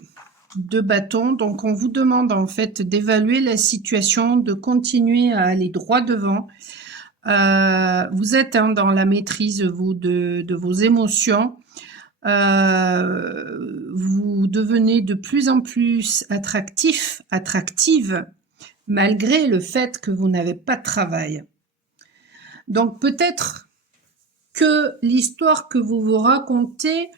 de bâton, donc on vous demande en fait d'évaluer la situation, de continuer à aller droit devant. Vous êtes dans la maîtrise, vous, de vos émotions. Vous devenez de plus en plus attractive, malgré le fait que vous n'avez pas de travail. Donc peut-être que l'histoire que vous vous racontez,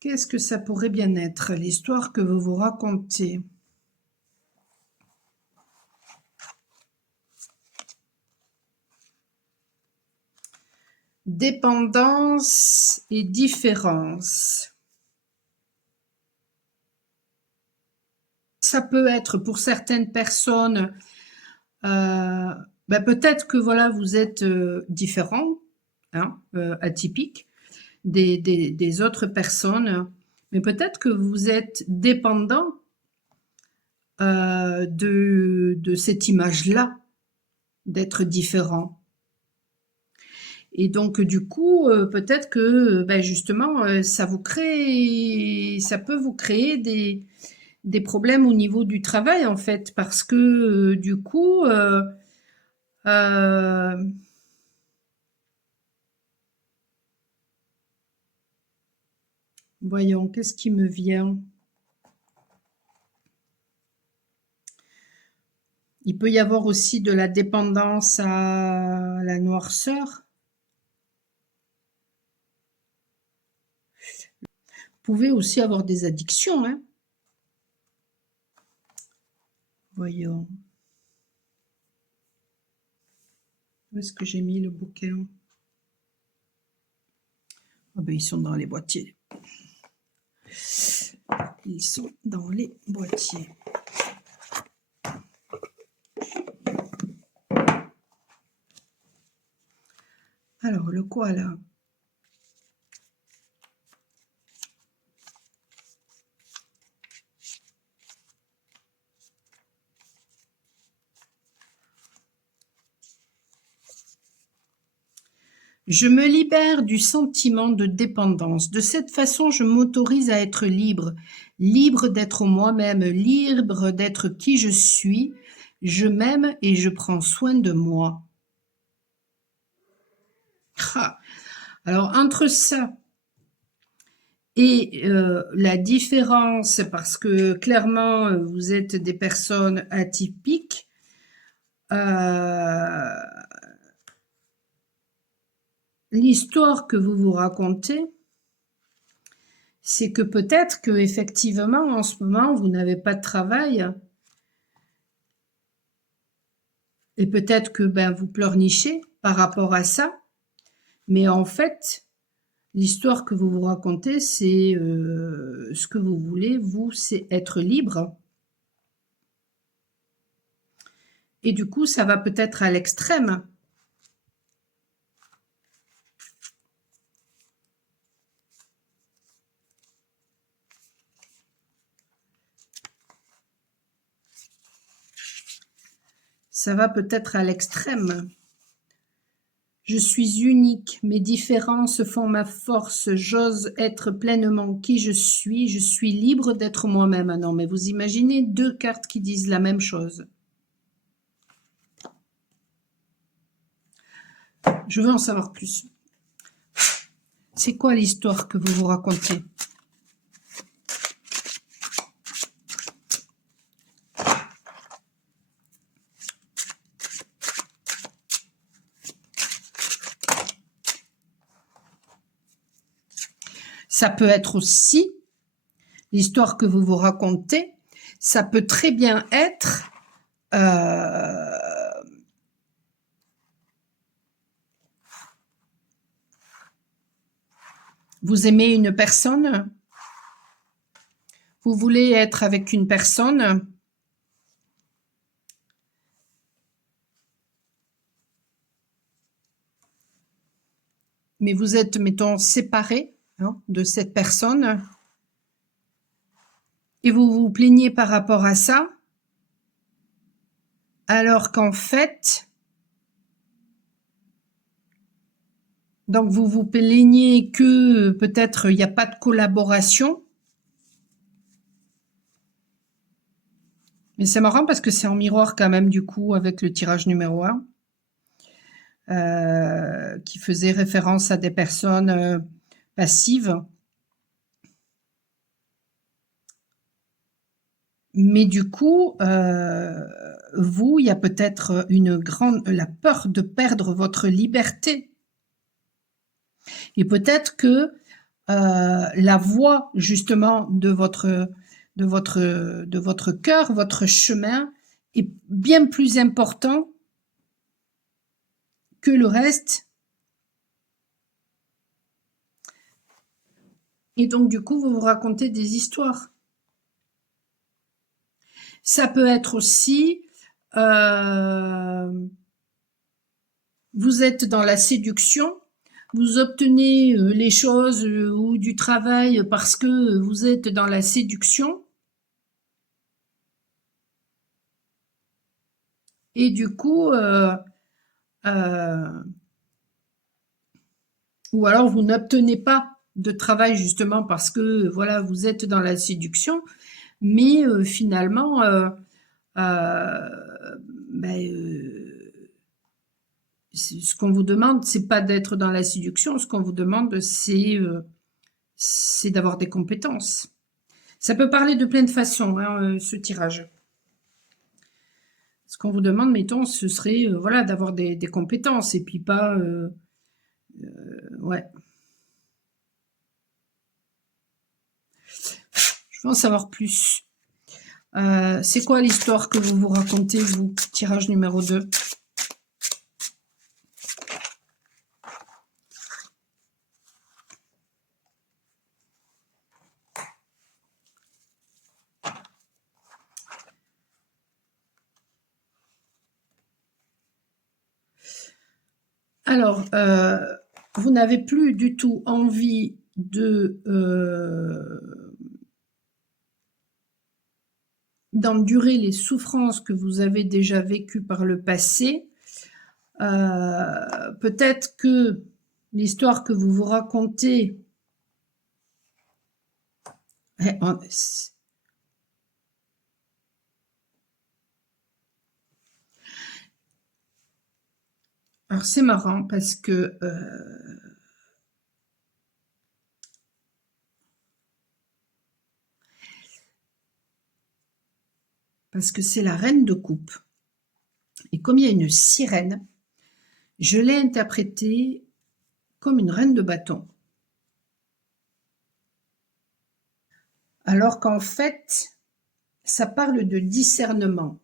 qu'est-ce que ça pourrait bien être, l'histoire que vous vous racontez? Dépendance et différence. Ça peut être pour certaines personnes, peut-être que voilà, vous êtes différent, hein, atypique des autres personnes, mais peut-être que vous êtes dépendant de cette image-là, d'être différent. Et donc du coup, peut-être que justement, ça peut vous créer des problèmes au niveau du travail en fait, parce que du coup, voyons, qu'est-ce qui me vient? Il peut y avoir aussi de la dépendance à la noirceur. Vous pouvez aussi avoir des addictions, hein. Voyons. Où est-ce que j'ai mis le bouquin? Ah ben, ils sont dans les boîtiers. Ils sont dans les boîtiers. Alors, le koala. Je me libère du sentiment de dépendance. De cette façon, je m'autorise à être libre, libre d'être moi-même, libre d'être qui je suis. Je m'aime et je prends soin de moi. Ah. Alors, entre ça et la différence, parce que clairement, vous êtes des personnes atypiques, l'histoire que vous vous racontez, c'est que peut-être que effectivement en ce moment vous n'avez pas de travail et peut-être que vous pleurnichez par rapport à ça, mais en fait l'histoire que vous vous racontez, c'est ce que vous voulez, vous, c'est être libre. Et du coup, ça va peut-être à l'extrême. Ça va peut-être à l'extrême. Je suis unique, mes différences font ma force, j'ose être pleinement qui je suis libre d'être moi-même. Ah non, mais vous imaginez deux cartes qui disent la même chose. Je veux en savoir plus. C'est quoi l'histoire que vous vous racontez? Ça peut être aussi l'histoire que vous vous racontez. Ça peut très bien être vous aimez une personne, vous voulez être avec une personne, mais vous êtes, mettons, séparés de cette personne, et vous vous plaignez par rapport à ça, alors qu'en fait, donc vous vous plaignez que peut-être il n'y a pas de collaboration. Mais c'est marrant parce que c'est en miroir quand même du coup avec le tirage numéro 1 qui faisait référence à des personnes passives. Mais du coup, vous, il y a peut-être la peur de perdre votre liberté. Et peut-être que la voie justement de votre cœur, votre chemin est bien plus important que le reste Et donc, du coup, vous vous racontez des histoires. Ça peut être aussi, vous êtes dans la séduction, vous obtenez les choses ou du travail parce que vous êtes dans la séduction. Et du coup, euh, ou alors vous n'obtenez pas de travail justement parce que voilà, vous êtes dans la séduction, mais finalement, euh, ben, ce qu'on vous demande, c'est pas d'être dans la séduction, ce qu'on vous demande, c'est d'avoir des compétences. Ça peut parler de plein de façons, hein, ce tirage. Ce qu'on vous demande, mettons, ce serait voilà, d'avoir des compétences et puis pas... ouais. Je veux en savoir plus. C'est quoi l'histoire que vous vous racontez, vous? Tirage numéro 2. Alors, vous n'avez plus du tout envie d'endurer les souffrances que vous avez déjà vécues par le passé. Peut-être que l'histoire que vous vous racontez, alors c'est marrant parce que c'est la reine de coupe. Et comme il y a une sirène, je l'ai interprétée comme une reine de bâton. Alors qu'en fait, ça parle de discernement.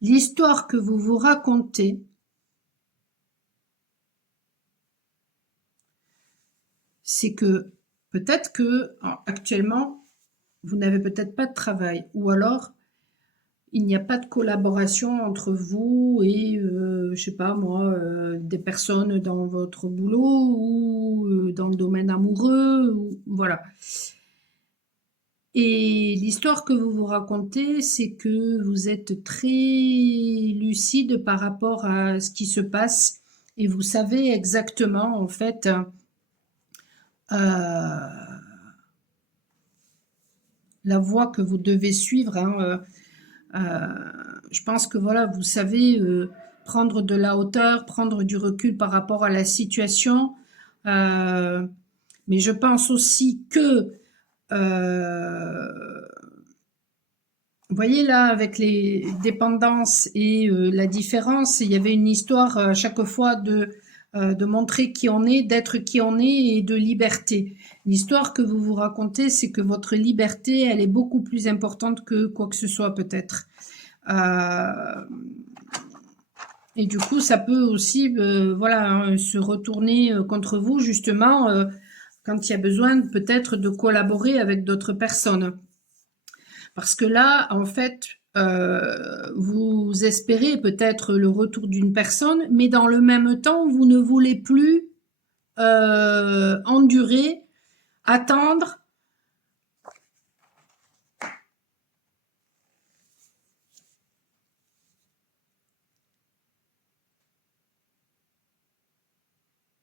L'histoire que vous vous racontez, c'est que peut-être que actuellement, vous n'avez peut-être pas de travail, ou alors il n'y a pas de collaboration entre vous et, je sais pas moi, des personnes dans votre boulot ou dans le domaine amoureux, ou, voilà. Et l'histoire que vous vous racontez, c'est que vous êtes très lucide par rapport à ce qui se passe et vous savez exactement, en fait, la voie que vous devez suivre, hein. Je pense que voilà, vous savez prendre de la hauteur, prendre du recul par rapport à la situation. Mais je pense aussi que vous voyez là, avec les dépendances et la différence, il y avait une histoire à chaque fois de montrer qui on est, d'être qui on est et de liberté. L'histoire que vous vous racontez, c'est que votre liberté, elle est beaucoup plus importante que quoi que ce soit peut-être. Et du coup, ça peut aussi voilà, hein, se retourner contre vous, justement, quand il y a besoin peut-être de collaborer avec d'autres personnes. Parce que là, en fait, vous espérez peut-être le retour d'une personne, mais dans le même temps, vous ne voulez plus endurer, attendre.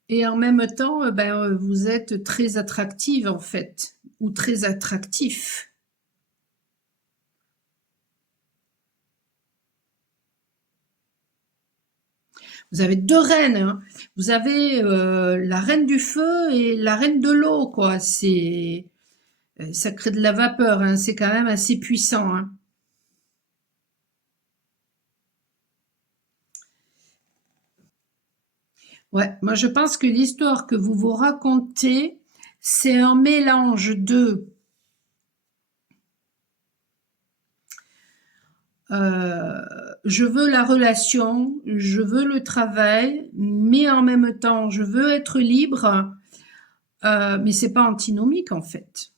Et en même temps, ben, vous êtes très attractive en fait, ou très attractif. Vous avez deux reines, hein. Vous avez la reine du feu et la reine de l'eau, quoi. C'est ça crée de la vapeur, hein. C'est quand même assez puissant, hein. Ouais, moi je pense que l'histoire que vous vous racontez, c'est un mélange de je veux la relation, je veux le travail, mais en même temps, je veux être libre, mais c'est pas antinomique en fait.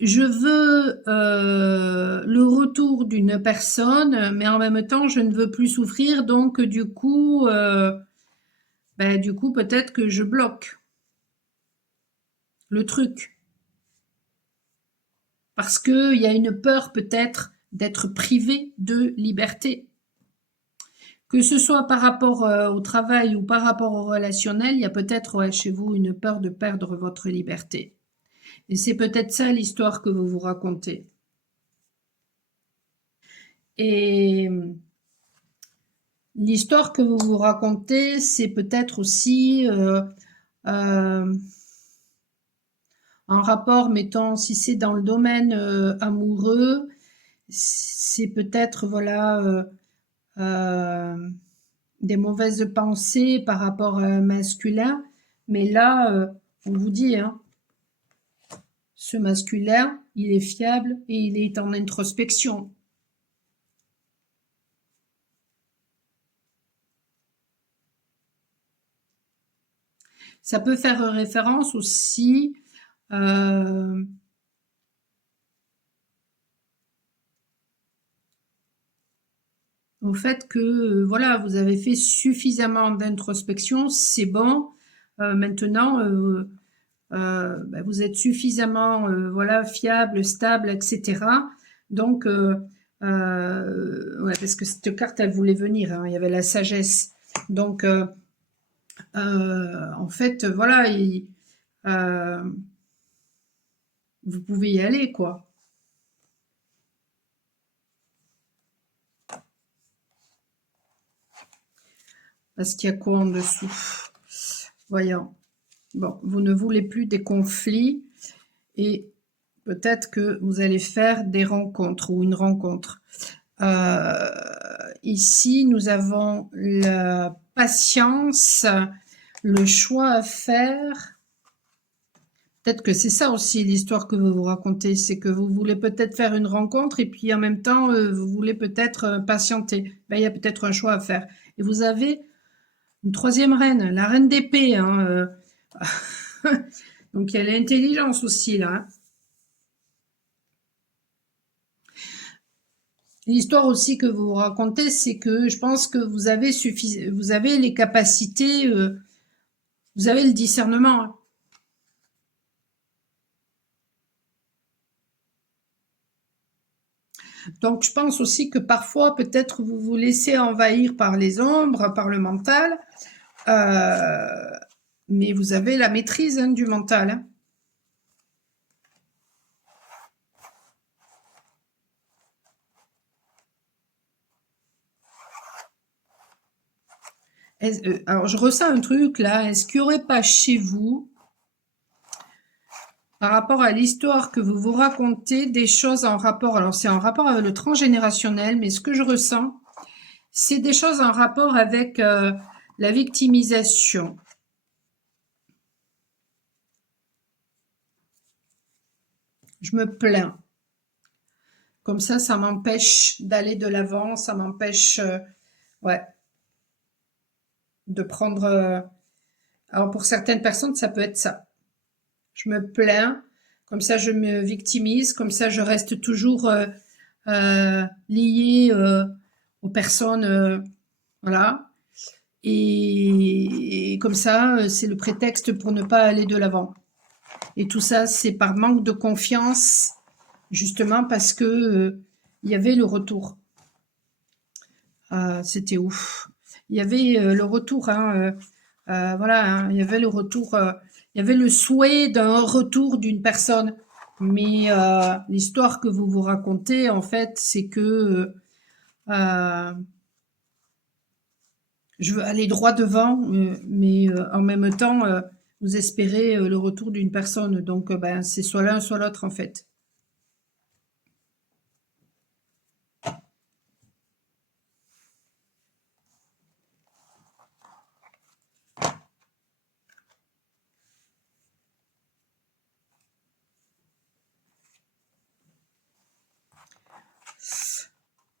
Je veux le retour d'une personne, mais en même temps, je ne veux plus souffrir, donc du coup, peut-être que je bloque le truc. Parce qu'il y a une peur peut-être d'être privé de liberté. Que ce soit par rapport au travail ou par rapport au relationnel, il y a peut-être chez vous une peur de perdre votre liberté. Et c'est peut-être ça l'histoire que vous vous racontez. Et l'histoire que vous vous racontez, c'est peut-être aussi euh, un rapport, mettons, si c'est dans le domaine amoureux, c'est peut-être, voilà, des mauvaises pensées par rapport à un masculin. Mais là, on vous dit, hein, ce masculin, il est fiable et il est en introspection. Ça peut faire référence aussi euh, au fait que voilà, vous avez fait suffisamment d'introspection, c'est bon. Maintenant, vous êtes suffisamment voilà fiable, stable, etc. Donc, ouais, parce que cette carte, elle voulait venir, hein, il y avait la sagesse. Donc, en fait, voilà, euh, vous pouvez y aller, quoi. Parce qu'il y a quoi en dessous? Voyons. Bon, vous ne voulez plus des conflits et peut-être que vous allez faire des rencontres ou une rencontre. Euh, Ici, nous avons la patience, le choix à faire. Peut-être que c'est ça aussi l'histoire que vous vous racontez, c'est que vous voulez peut-être faire une rencontre et puis en même temps, vous voulez peut-être patienter. Ben, il y a peut-être un choix à faire. Et vous avez une troisième reine, la reine d'épée, hein, donc il y a l'intelligence aussi là, hein. L'histoire aussi que vous racontez, c'est que je pense que vous avez les capacités, vous avez le discernement, hein. Donc je pense aussi que parfois peut-être vous vous laissez envahir par les ombres, par le mental, euh, mais vous avez la maîtrise hein, du mental, hein. Alors je ressens un truc là, est-ce qu'il n'y aurait pas chez vous, par rapport à l'histoire que vous vous racontez, des choses en rapport, alors c'est en rapport avec le transgénérationnel, mais ce que je ressens, c'est des choses en rapport avec la victimisation. Je me plains. Comme ça m'empêche d'aller de l'avant, ça m'empêche ouais, de prendre. Alors pour certaines personnes, ça peut être ça. Je me plains, comme ça je me victimise, comme ça je reste toujours liée aux personnes, voilà. Et comme ça, c'est le prétexte pour ne pas aller de l'avant. Et tout ça, c'est par manque de confiance, justement parce que il y avait le retour. C'était ouf. Il y avait le retour, hein, voilà, hein, il y avait le retour, il y avait le souhait d'un retour d'une personne. Mais l'histoire que vous vous racontez, en fait, c'est que je veux aller droit devant, mais en même temps, vous espérez le retour d'une personne. Donc, ben, c'est soit l'un, soit l'autre, en fait.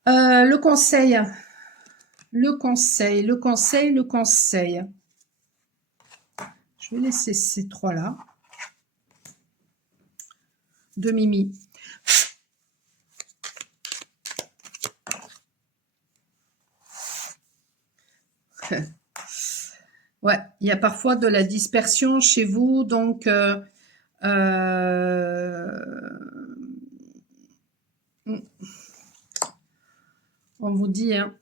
Le conseil, le conseil, le conseil, le conseil. Je vais laisser ces trois-là. De Mimi. Ouais, il y a parfois de la dispersion chez vous, donc on vous dit, hein,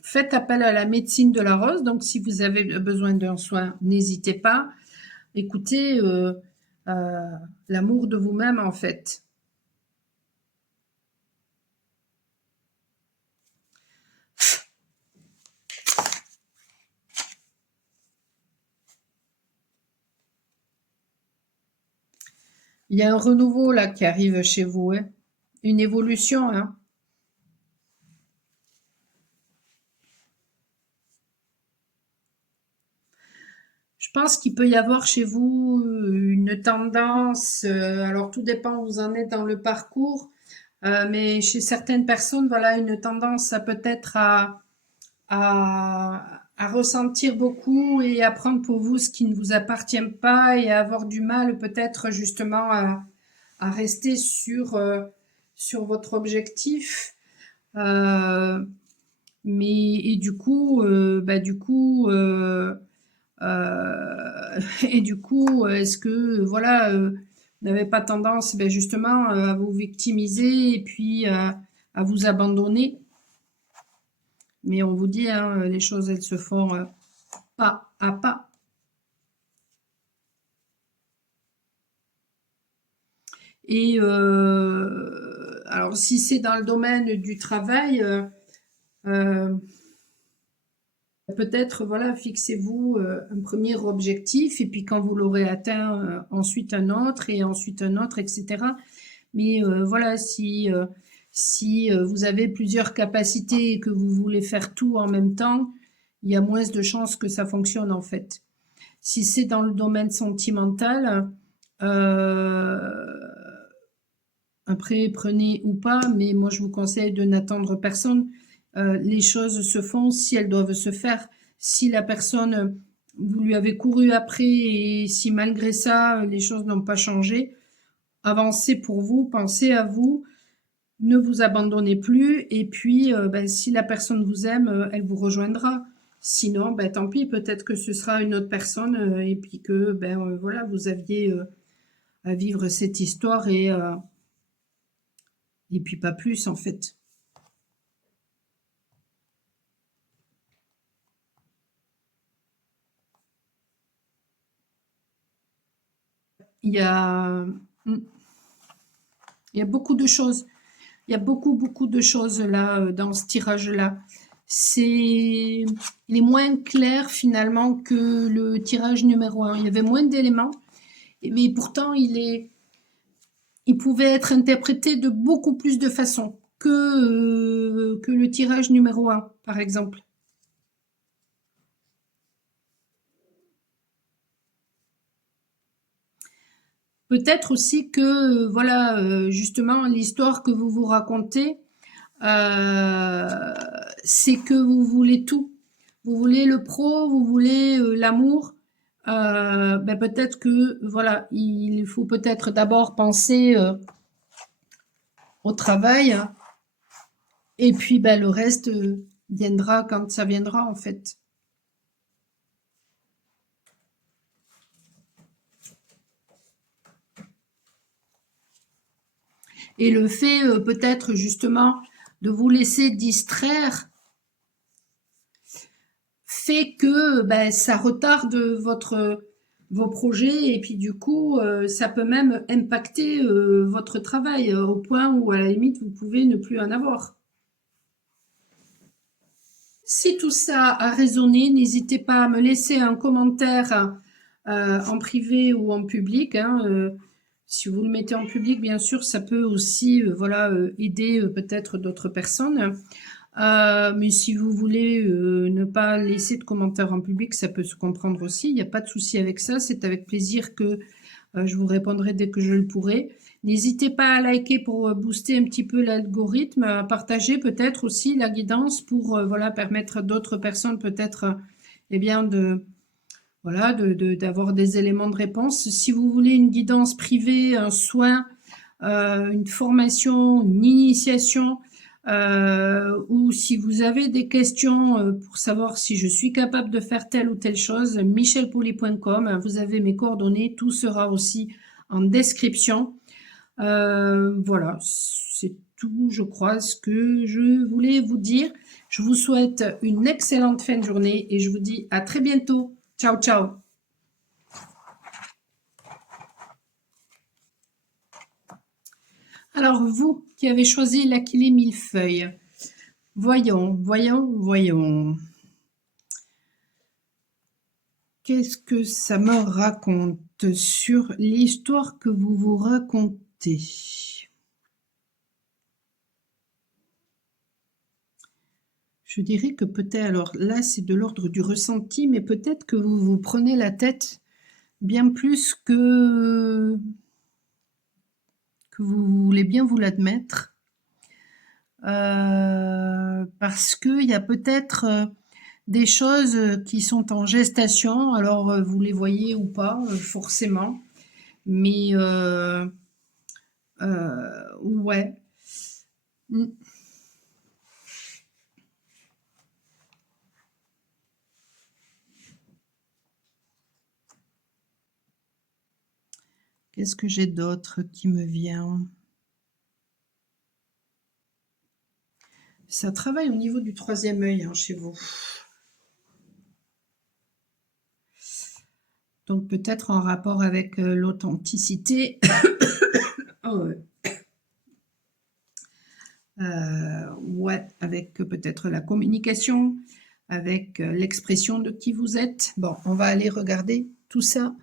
faites appel à la médecine de la rose. Donc, si vous avez besoin d'un soin, n'hésitez pas. Écoutez, l'amour de vous-même, en fait. Il y a un renouveau là qui arrive chez vous, hein. Une évolution, hein. Je pense qu'il peut y avoir chez vous une tendance, alors tout dépend où vous en êtes dans le parcours, mais chez certaines personnes, voilà, une tendance à peut-être à ressentir beaucoup et à prendre pour vous ce qui ne vous appartient pas et à avoir du mal peut-être justement à rester sur votre objectif. Euh, mais et du coup, et du coup, est-ce que voilà, vous n'avez pas tendance, ben justement, à vous victimiser et puis à vous abandonner? Mais on vous dit, hein, les choses, elles se font pas à pas. Et alors, si c'est dans le domaine du travail, euh, peut-être, voilà, fixez-vous un premier objectif et puis quand vous l'aurez atteint, ensuite un autre et ensuite un autre, etc. Mais voilà, si vous avez plusieurs capacités et que vous voulez faire tout en même temps, il y a moins de chances que ça fonctionne en fait. Si c'est dans le domaine sentimental, euh, après prenez ou pas, mais moi je vous conseille de n'attendre personne. Les choses se font si elles doivent se faire. Si la personne, vous lui avez couru après et si malgré ça les choses n'ont pas changé, avancez pour vous, pensez à vous, ne vous abandonnez plus et puis ben, si la personne vous aime, elle vous rejoindra. Sinon, ben, tant pis, peut-être que ce sera une autre personne et puis que ben, voilà, vous aviez à vivre cette histoire et puis pas plus en fait. Il y a, mm, il y a beaucoup de choses. Il y a beaucoup, beaucoup de choses là dans ce tirage-là. Il est moins clair finalement que le tirage numéro un. Il y avait moins d'éléments, mais pourtant il pouvait être interprété de beaucoup plus de façons que le tirage numéro un, par exemple. Peut-être aussi que, voilà, justement, l'histoire que vous vous racontez, euh, c'est que vous voulez tout. Vous voulez le pro, vous voulez l'amour. Ben peut-être que, voilà, il faut peut-être d'abord penser au travail, hein, et puis ben, le reste viendra quand ça viendra, en fait. Et le fait peut-être justement de vous laisser distraire fait que ben, ça retarde vos projets et puis du coup ça peut même impacter votre travail au point où à la limite vous pouvez ne plus en avoir. Si tout ça a résonné, n'hésitez pas à me laisser un commentaire en privé ou en public, hein, si vous le mettez en public, bien sûr, ça peut aussi voilà, aider peut-être d'autres personnes. Mais si vous voulez ne pas laisser de commentaires en public, ça peut se comprendre aussi. Il n'y a pas de souci avec ça. C'est avec plaisir que Je vous répondrai dès que je le pourrai. N'hésitez pas à liker pour booster un petit peu l'algorithme, à partager peut-être aussi la guidance pour voilà, permettre à d'autres personnes peut-être eh bien voilà, d'avoir des éléments de réponse. Si vous voulez une guidance privée, un soin, une formation, une initiation, ou si vous avez des questions pour savoir si je suis capable de faire telle ou telle chose, michelpoly.com, vous avez mes coordonnées, tout sera aussi en description. Voilà, c'est tout, je crois, ce que je voulais vous dire. Je vous souhaite une excellente fin de journée et je vous dis à très bientôt. Ciao, ciao. Alors, vous qui avez choisi l'Aquilée millefeuille, voyons, voyons, voyons. Qu'est-ce que ça me raconte sur l'histoire que vous vous racontez? Je dirais que peut-être, alors là c'est de l'ordre du ressenti, mais peut-être que vous vous prenez la tête bien plus que vous voulez bien vous l'admettre. Parce qu'il y a peut-être des choses qui sont en gestation, alors vous les voyez ou pas forcément, mais ouais. Mm. Qu'est-ce que j'ai d'autre qui me vient? Ça travaille au niveau du troisième œil hein, chez vous. Donc peut-être en rapport avec l'authenticité. Oh, ouais, avec peut-être la communication, avec l'expression de qui vous êtes. Bon, on va aller regarder tout ça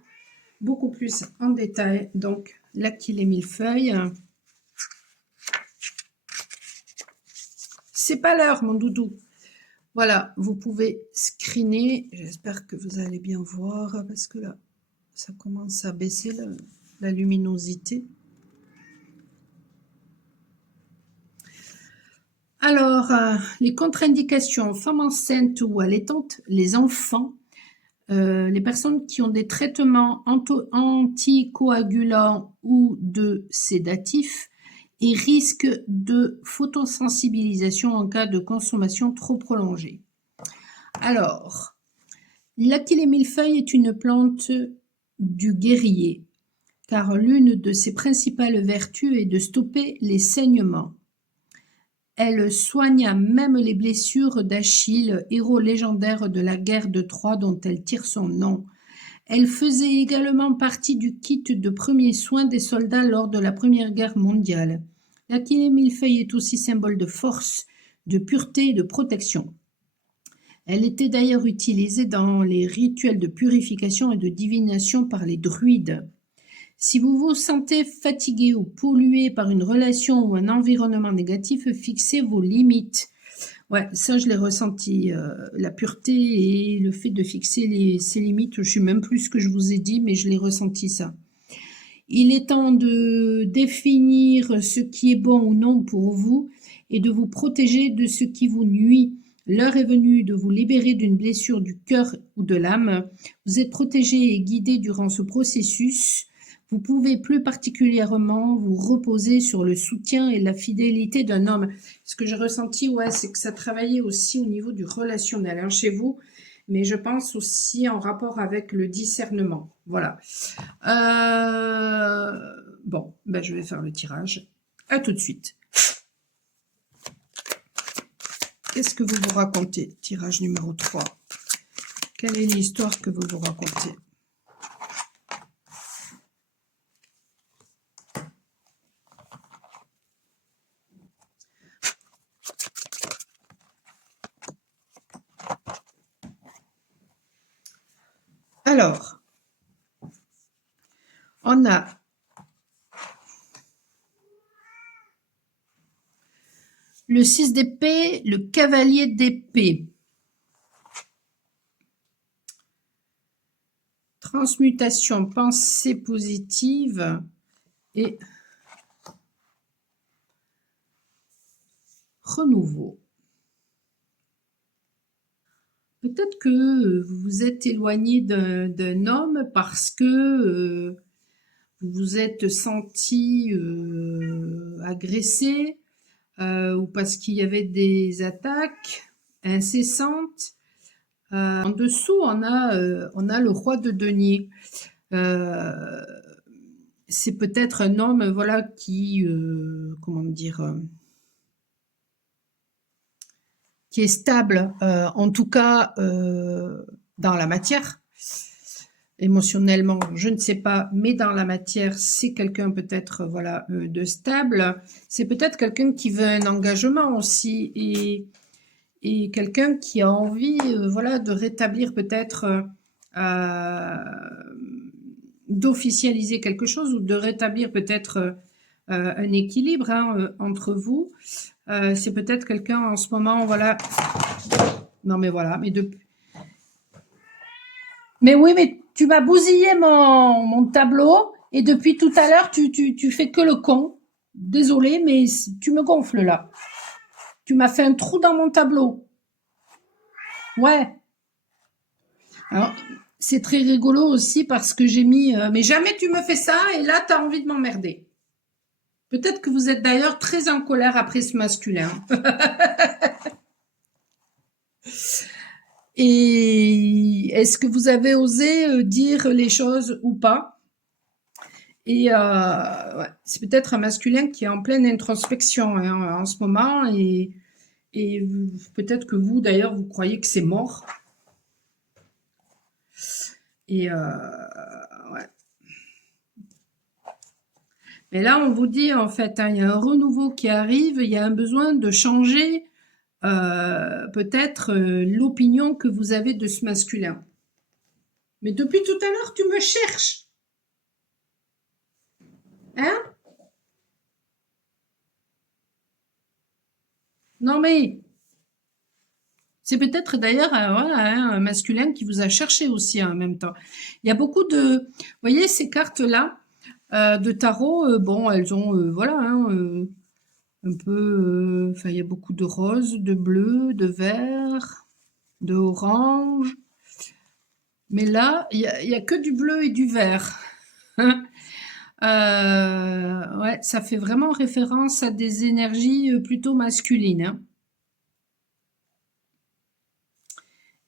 beaucoup plus en détail. Donc, l'Aquilée millefeuille. C'est pas l'heure, mon doudou. Voilà, vous pouvez screener. J'espère que vous allez bien voir parce que là, ça commence à baisser la luminosité. Alors, les contre-indications, femmes enceintes ou allaitantes, les enfants, les personnes qui ont des traitements anticoagulants ou de sédatifs et risque de photosensibilisation en cas de consommation trop prolongée. Alors, l'Aquilée millefeuille est une plante du guerrier, car l'une de ses principales vertus est de stopper les saignements. Elle soigna même les blessures d'Achille, héros légendaire de la guerre de Troie dont elle tire son nom. Elle faisait également partie du kit de premiers soins des soldats lors de la Première Guerre mondiale. L'Aquilée millefeuille est aussi symbole de force, de pureté et de protection. Elle était d'ailleurs utilisée dans les rituels de purification et de divination par les druides. Si vous vous sentez fatigué ou pollué par une relation ou un environnement négatif, fixez vos limites. Ouais, ça je l'ai ressenti, la pureté et le fait de fixer ses limites, je ne sais même plus ce que je vous ai dit, mais je l'ai ressenti ça. Il est temps de définir ce qui est bon ou non pour vous et de vous protéger de ce qui vous nuit. L'heure est venue de vous libérer d'une blessure du cœur ou de l'âme. Vous êtes protégé et guidé durant ce processus. Vous pouvez plus particulièrement vous reposer sur le soutien et la fidélité d'un homme. Ce que j'ai ressenti, ouais, c'est que ça travaillait aussi au niveau du relationnel hein, chez vous, mais je pense aussi en rapport avec le discernement. Voilà. Bon, ben je vais faire le tirage. À tout de suite. Qu'est-ce que vous vous racontez? Tirage numéro 3. Quelle est l'histoire que vous vous racontez? Alors, on a le 6 d'épée, le cavalier d'épée. Transmutation, pensée positive et renouveau. Peut-être que vous vous êtes éloigné d'un homme parce que vous vous êtes senti agressé ou parce qu'il y avait des attaques incessantes. En dessous, on a le roi de denier. C'est peut-être un homme, voilà, qui, comment dire, qui est stable, en tout cas dans la matière. Émotionnellement, je ne sais pas, mais dans la matière, c'est quelqu'un peut-être voilà de stable. C'est peut-être quelqu'un qui veut un engagement aussi et quelqu'un qui a envie voilà de rétablir peut-être d'officialiser quelque chose ou de rétablir peut-être un équilibre hein, entre vous. C'est peut-être quelqu'un en ce moment, voilà. Non mais voilà, mais oui, mais tu m'as bousillé mon tableau et depuis tout à l'heure, tu fais que le con. Désolée, mais tu me gonfles là. Tu m'as fait un trou dans mon tableau. Ouais. Alors, c'est très rigolo aussi parce que j'ai mis mais jamais tu me fais ça et là, tu as envie de m'emmerder. Peut-être que vous êtes d'ailleurs très en colère après ce masculin. Et est-ce que vous avez osé dire les choses ou pas? Et ouais, c'est peut-être un masculin qui est en pleine introspection hein, en ce moment et peut-être que vous d'ailleurs vous croyez que c'est mort. Et ouais. Mais là on vous dit en fait, hein, il y a un renouveau qui arrive, il y a un besoin de changer peut-être l'opinion que vous avez de ce masculin. Mais depuis tout à l'heure tu me cherches, hein? Non mais c'est peut-être d'ailleurs voilà, hein, un masculin qui vous a cherché aussi hein, en même temps. Il y a beaucoup de, vous voyez ces cartes-là de tarot, bon, elles ont, voilà, hein, un peu, enfin, il y a beaucoup de rose, de bleu, de vert, de orange. Mais là, il y a que du bleu et du vert. Ouais, ça fait vraiment référence à des énergies plutôt masculines, hein.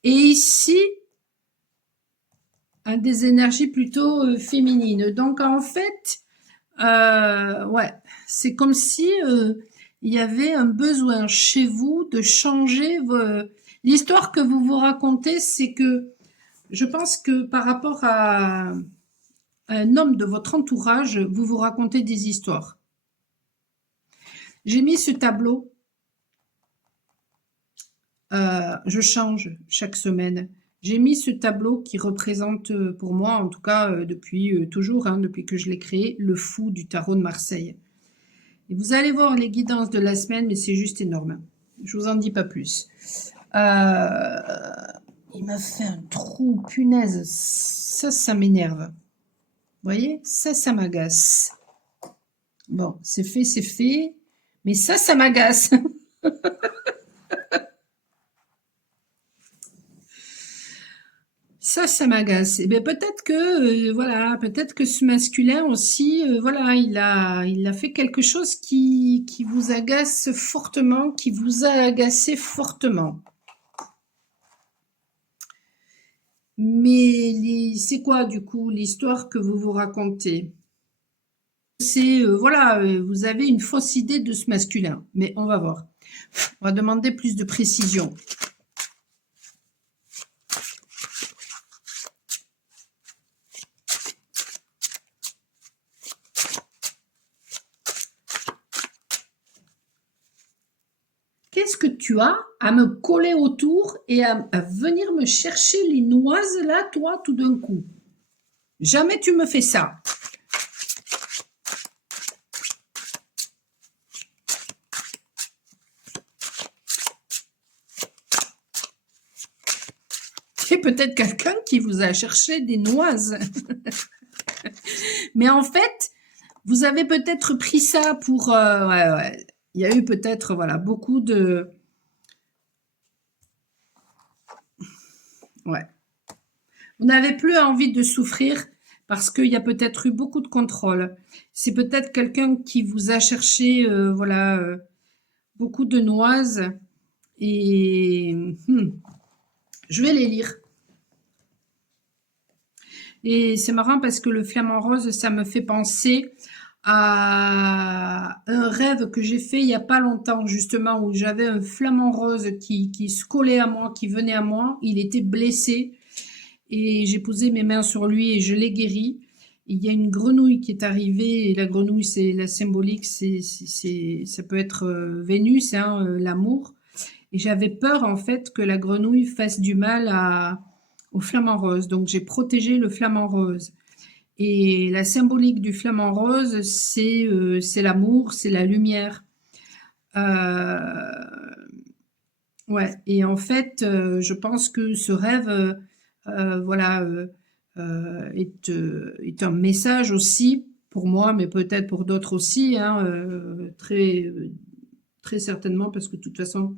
Et ici, des énergies plutôt féminines. Donc en fait, ouais, c'est comme si il y avait un besoin chez vous de changer l'histoire que vous vous racontez, c'est que je pense que par rapport à un homme de votre entourage, vous vous racontez des histoires. J'ai mis ce tableau, je change chaque semaine. J'ai mis ce tableau qui représente pour moi, en tout cas depuis toujours, hein, depuis que je l'ai créé, le fou du tarot de Marseille. Et vous allez voir les guidances de la semaine, mais c'est juste énorme. Je vous en dis pas plus. Euh, il m'a fait un trou, punaise. Ça m'énerve. Vous voyez, ça m'agace. Bon, c'est fait, c'est fait. Mais ça m'agace. Ça m'agace. Et bien peut-être que voilà, peut-être que ce masculin aussi, voilà, il a fait quelque chose qui vous agace fortement, qui vous a agacé fortement. Mais c'est quoi du coup l'histoire que vous vous racontez? C'est voilà, vous avez une fausse idée de ce masculin. Mais on va voir. On va demander plus de précision. Qu'est-ce que tu as à me coller autour et à venir me chercher les noises là, toi, tout d'un coup? Jamais tu me fais ça. C'est peut-être quelqu'un qui vous a cherché des noises. Mais en fait, vous avez peut-être pris ça pour... ouais. Il y a eu peut-être, voilà, beaucoup de... Ouais. Vous n'avez plus envie de souffrir parce qu'il y a peut-être eu beaucoup de contrôle. C'est peut-être quelqu'un qui vous a cherché, voilà, beaucoup de noises. Et je vais les lire. Et c'est marrant parce que le flamant rose, ça me fait penser à un rêve que j'ai fait il y a pas longtemps, justement, où j'avais un flamant rose qui se collait à moi, qui venait à moi. Il était blessé et j'ai posé mes mains sur lui et je l'ai guéri. Il y a une grenouille qui est arrivée et la grenouille, c'est la symbolique, ça peut être Vénus, hein, l'amour. Et j'avais peur en fait que la grenouille fasse du mal au flamant rose. Donc j'ai protégé le flamant rose. Et la symbolique du flamant rose, c'est l'amour, c'est la lumière. Euh, ouais. Et en fait, je pense que ce rêve, voilà, est un message aussi pour moi, mais peut-être pour d'autres aussi, hein, très certainement, parce que de toute façon,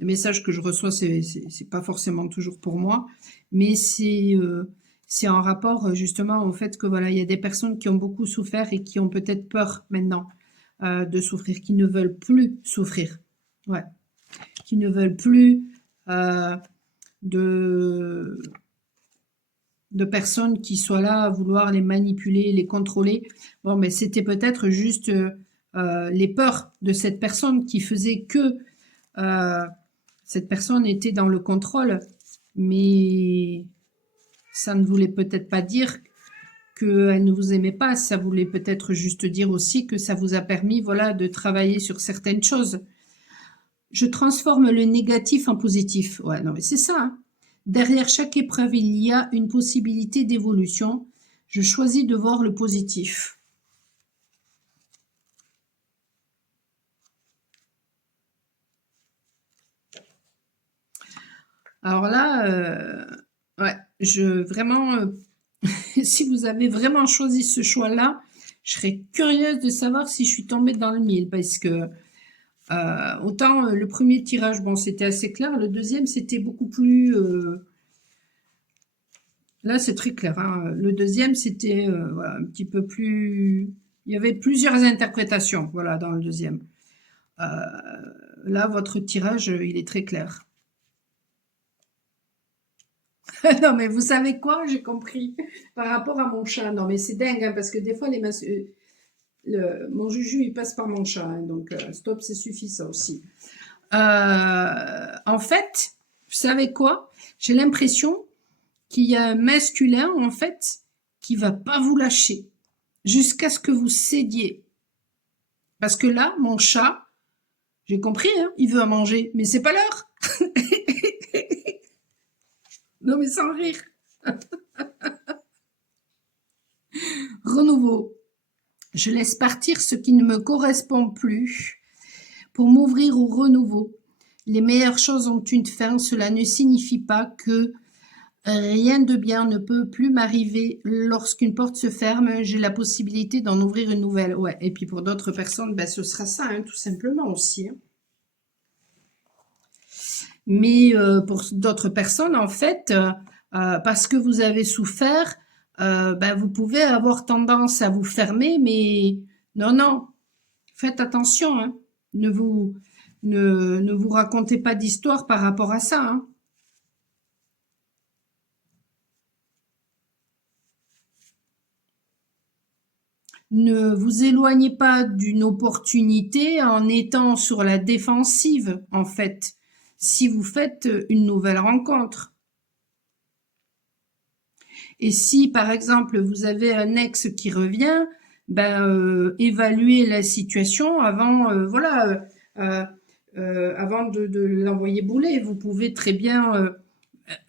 les messages que je reçois, c'est pas forcément toujours pour moi, mais c'est en rapport justement au fait que voilà, il y a des personnes qui ont beaucoup souffert et qui ont peut-être peur maintenant de souffrir, qui ne veulent plus souffrir, ouais, qui ne veulent plus euh, de de personnes qui soient là à vouloir les manipuler, les contrôler. Bon, mais c'était peut-être juste les peurs de cette personne qui faisait que euh, cette personne était dans le contrôle, mais ça ne voulait peut-être pas dire qu'elle ne vous aimait pas, ça voulait peut-être juste dire aussi que ça vous a permis, voilà, de travailler sur certaines choses. Je transforme le négatif en positif. Ouais, non, mais c'est ça, hein. Derrière chaque épreuve, il y a une possibilité d'évolution. Je choisis de voir le positif. Alors là, ouais, vraiment, si vous avez vraiment choisi ce choix-là, je serais curieuse de savoir si je suis tombée dans le mille, parce que autant le premier tirage, bon, c'était assez clair, le deuxième, c'était beaucoup plus... là, c'est très clair, hein. Le deuxième, c'était voilà, un petit peu plus... Il y avait plusieurs interprétations, voilà, dans le deuxième. Euh, là, votre tirage, il est très clair. Non, mais vous savez quoi? J'ai compris par rapport à mon chat. Non, mais c'est dingue, hein, parce que des fois, mon juju, il passe par mon chat. Hein, donc, stop, c'est suffit, ça aussi. En fait, vous savez quoi? J'ai l'impression qu'il y a un masculin, en fait, qui va pas vous lâcher jusqu'à ce que vous cédiez. Parce que là, mon chat, j'ai compris, hein, il veut à manger, mais c'est pas l'heure. Non, mais sans rire. Renouveau. Je laisse partir ce qui ne me correspond plus pour m'ouvrir au renouveau. Les meilleures choses ont une fin. Cela ne signifie pas que rien de bien ne peut plus m'arriver. Lorsqu'une porte se ferme, j'ai la possibilité d'en ouvrir une nouvelle. Ouais. Et puis pour d'autres personnes, ben, ce sera ça, hein, tout simplement aussi. Hein. Mais pour d'autres personnes, en fait, parce que vous avez souffert, ben, vous pouvez avoir tendance à vous fermer, mais non, non, faites attention, hein. Ne vous racontez pas d'histoire par rapport à ça, hein. Ne vous éloignez pas d'une opportunité en étant sur la défensive, en fait, si vous faites une nouvelle rencontre. Et si, par exemple, vous avez un ex qui revient, ben, évaluez la situation avant, voilà, euh, avant de l'envoyer bouler. Vous pouvez très bien,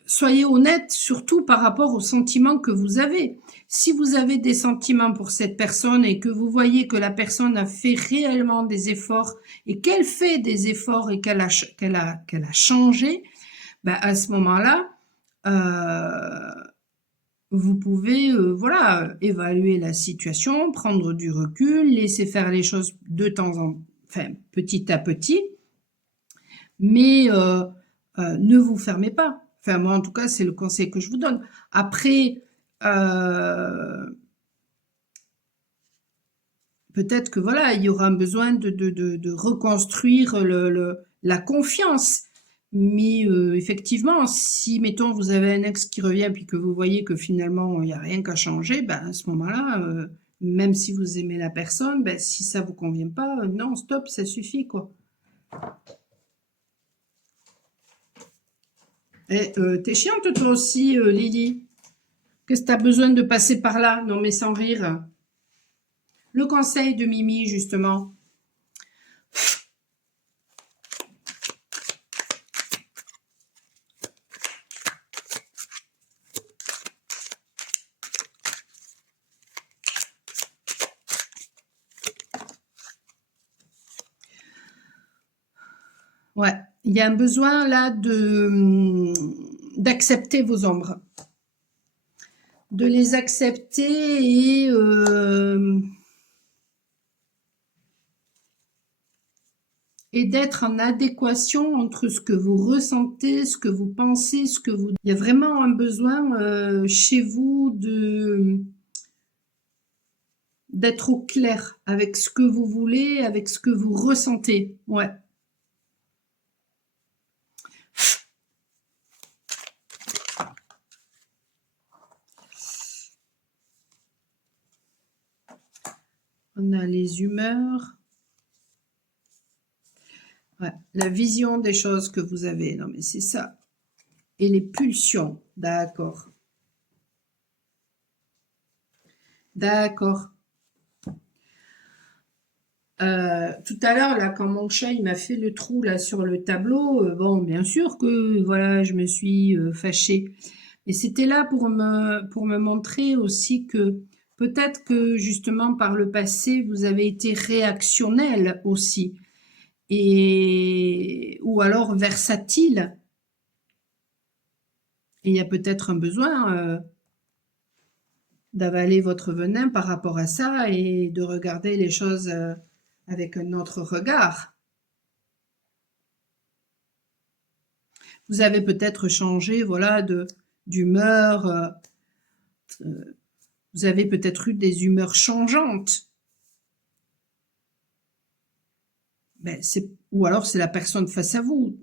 soyez honnête, surtout par rapport aux sentiments que vous avez. Si vous avez des sentiments pour cette personne et que vous voyez que la personne a fait réellement des efforts et qu'elle fait des efforts et qu'elle a changé, ben à ce moment-là, vous pouvez, voilà, évaluer la situation, prendre du recul, laisser faire les choses de temps en enfin, petit à petit, mais ne vous fermez pas. Enfin, moi, en tout cas, c'est le conseil que je vous donne. Après, peut-être que voilà, il y aura un besoin de reconstruire la confiance. Mais effectivement, si, mettons, vous avez un ex qui revient puis que vous voyez que finalement, il n'y a rien qu'à changer, ben, à ce moment-là, même si vous aimez la personne, ben, si ça vous convient pas, non, stop, ça suffit, quoi. Et t'es chiante, toi aussi, Lily. Qu'est-ce que t'as besoin de passer par là? Non, mais sans rire. Le conseil de Mimi, justement. Ouais, il y a un besoin là d'accepter vos ombres, de les accepter et d'être en adéquation entre ce que vous ressentez, ce que vous pensez, ce que vous... Il y a vraiment un besoin chez vous d'être au clair avec ce que vous voulez, avec ce que vous ressentez. Ouais. On a les humeurs. Ouais. La vision des choses que vous avez. Non, mais c'est ça. Et les pulsions. D'accord. D'accord. Tout à l'heure, là, quand mon chat il m'a fait le trou là sur le tableau, bon, bien sûr que voilà, je me suis fâchée. Et c'était là pour me montrer aussi que peut-être que justement par le passé, vous avez été réactionnel aussi, et ou alors versatile. Et il y a peut-être un besoin d'avaler votre venin par rapport à ça et de regarder les choses avec un autre regard. Vous avez peut-être changé, voilà, d'humeur. Vous avez peut-être eu des humeurs changeantes. Ben, ou alors c'est la personne face à vous.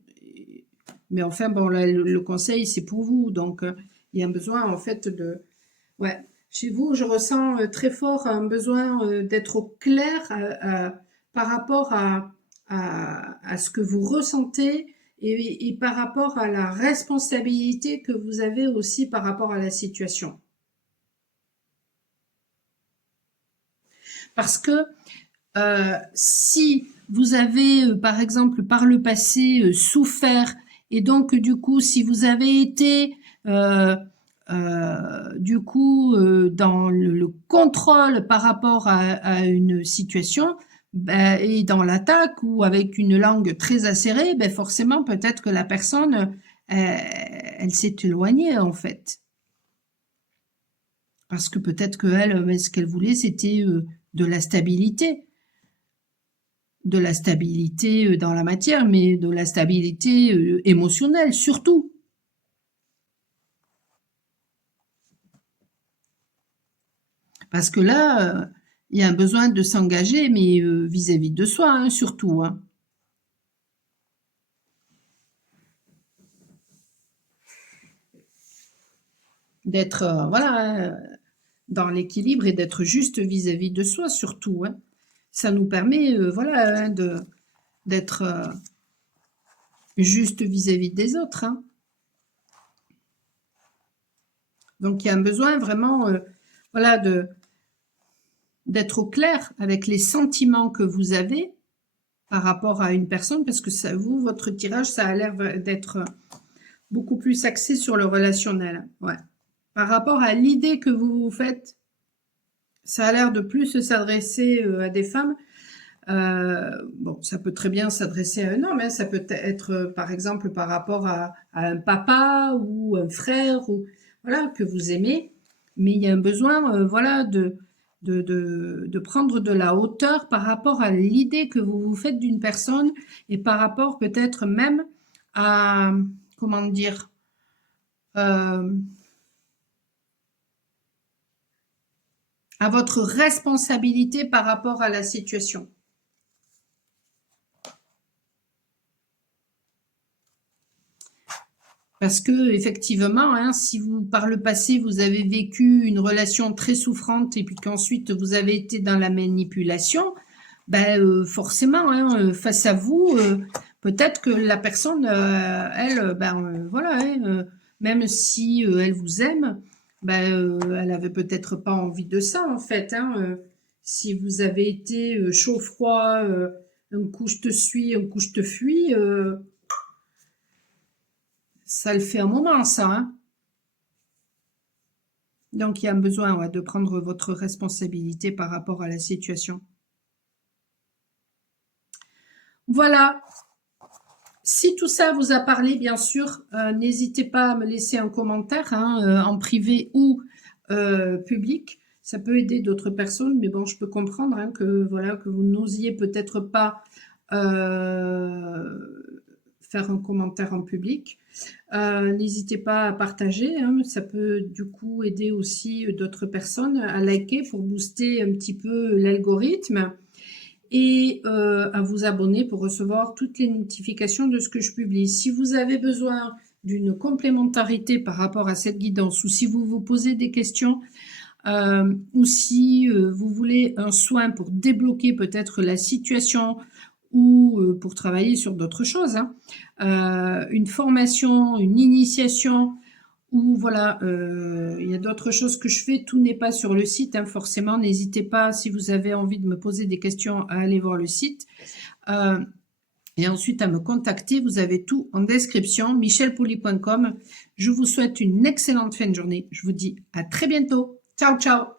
Mais enfin, bon, là, le conseil, c'est pour vous. Donc, il y a un besoin, en fait, ouais. Chez vous, je ressens très fort un besoin d'être au clair par rapport à ce que vous ressentez et par rapport à la responsabilité que vous avez aussi par rapport à la situation. Parce que si vous avez, par exemple, par le passé, souffert, et donc du coup, si vous avez été du coup dans le contrôle par rapport à une situation, ben, et dans l'attaque ou avec une langue très acérée, ben forcément, peut-être que la personne, elle s'est éloignée en fait. Parce que peut-être qu'elle, ce qu'elle voulait, c'était de la stabilité. De la stabilité dans la matière, mais de la stabilité émotionnelle surtout. Parce que là, il y a un besoin de s'engager, mais vis-à-vis de soi, hein, surtout. Hein. D'être, voilà, dans l'équilibre et d'être juste vis-à-vis de soi, surtout. Hein. Ça nous permet, voilà, hein, d'être juste vis-à-vis des autres. Hein. Donc, il y a un besoin vraiment, voilà, d'être au clair avec les sentiments que vous avez par rapport à une personne, parce que ça, vous, votre tirage, ça a l'air d'être beaucoup plus axé sur le relationnel. Ouais. Par rapport à l'idée que vous vous faites, ça a l'air de plus s'adresser à des femmes. Bon, ça peut très bien s'adresser à un homme, hein, ça peut être, par exemple, par rapport à un papa ou un frère, ou voilà, que vous aimez, mais il y a un besoin, voilà, de prendre de la hauteur par rapport à l'idée que vous vous faites d'une personne et par rapport peut-être même à, comment dire, euh, à votre responsabilité par rapport à la situation. Parce que effectivement, hein, si vous par le passé vous avez vécu une relation très souffrante et puis qu'ensuite vous avez été dans la manipulation, ben forcément, hein, face à vous, peut-être que la personne, elle, ben voilà, hein, même si elle vous aime, ben elle avait peut-être pas envie de ça en fait. Hein, si vous avez été chaud-froid, un coup je te suis, un coup je te fuis. Ça le fait un moment, ça, hein. Donc, il y a un besoin, ouais, de prendre votre responsabilité par rapport à la situation. Voilà. Si tout ça vous a parlé, bien sûr, n'hésitez pas à me laisser un commentaire, hein, en privé ou public. Ça peut aider d'autres personnes, mais bon, je peux comprendre, hein, que voilà, que vous n'osiez peut-être pas faire un commentaire en public. N'hésitez pas à partager, hein, ça peut du coup aider aussi d'autres personnes à liker pour booster un petit peu l'algorithme et à vous abonner pour recevoir toutes les notifications de ce que je publie. Si vous avez besoin d'une complémentarité par rapport à cette guidance ou si vous vous posez des questions ou si vous voulez un soin pour débloquer peut-être la situation ou pour travailler sur d'autres choses, hein, une formation, une initiation, ou voilà, il y a d'autres choses que je fais, tout n'est pas sur le site, hein, forcément, n'hésitez pas, si vous avez envie de me poser des questions, à aller voir le site, et ensuite à me contacter, vous avez tout en description, michelpouli.com. Je vous souhaite une excellente fin de journée, je vous dis à très bientôt, ciao ciao.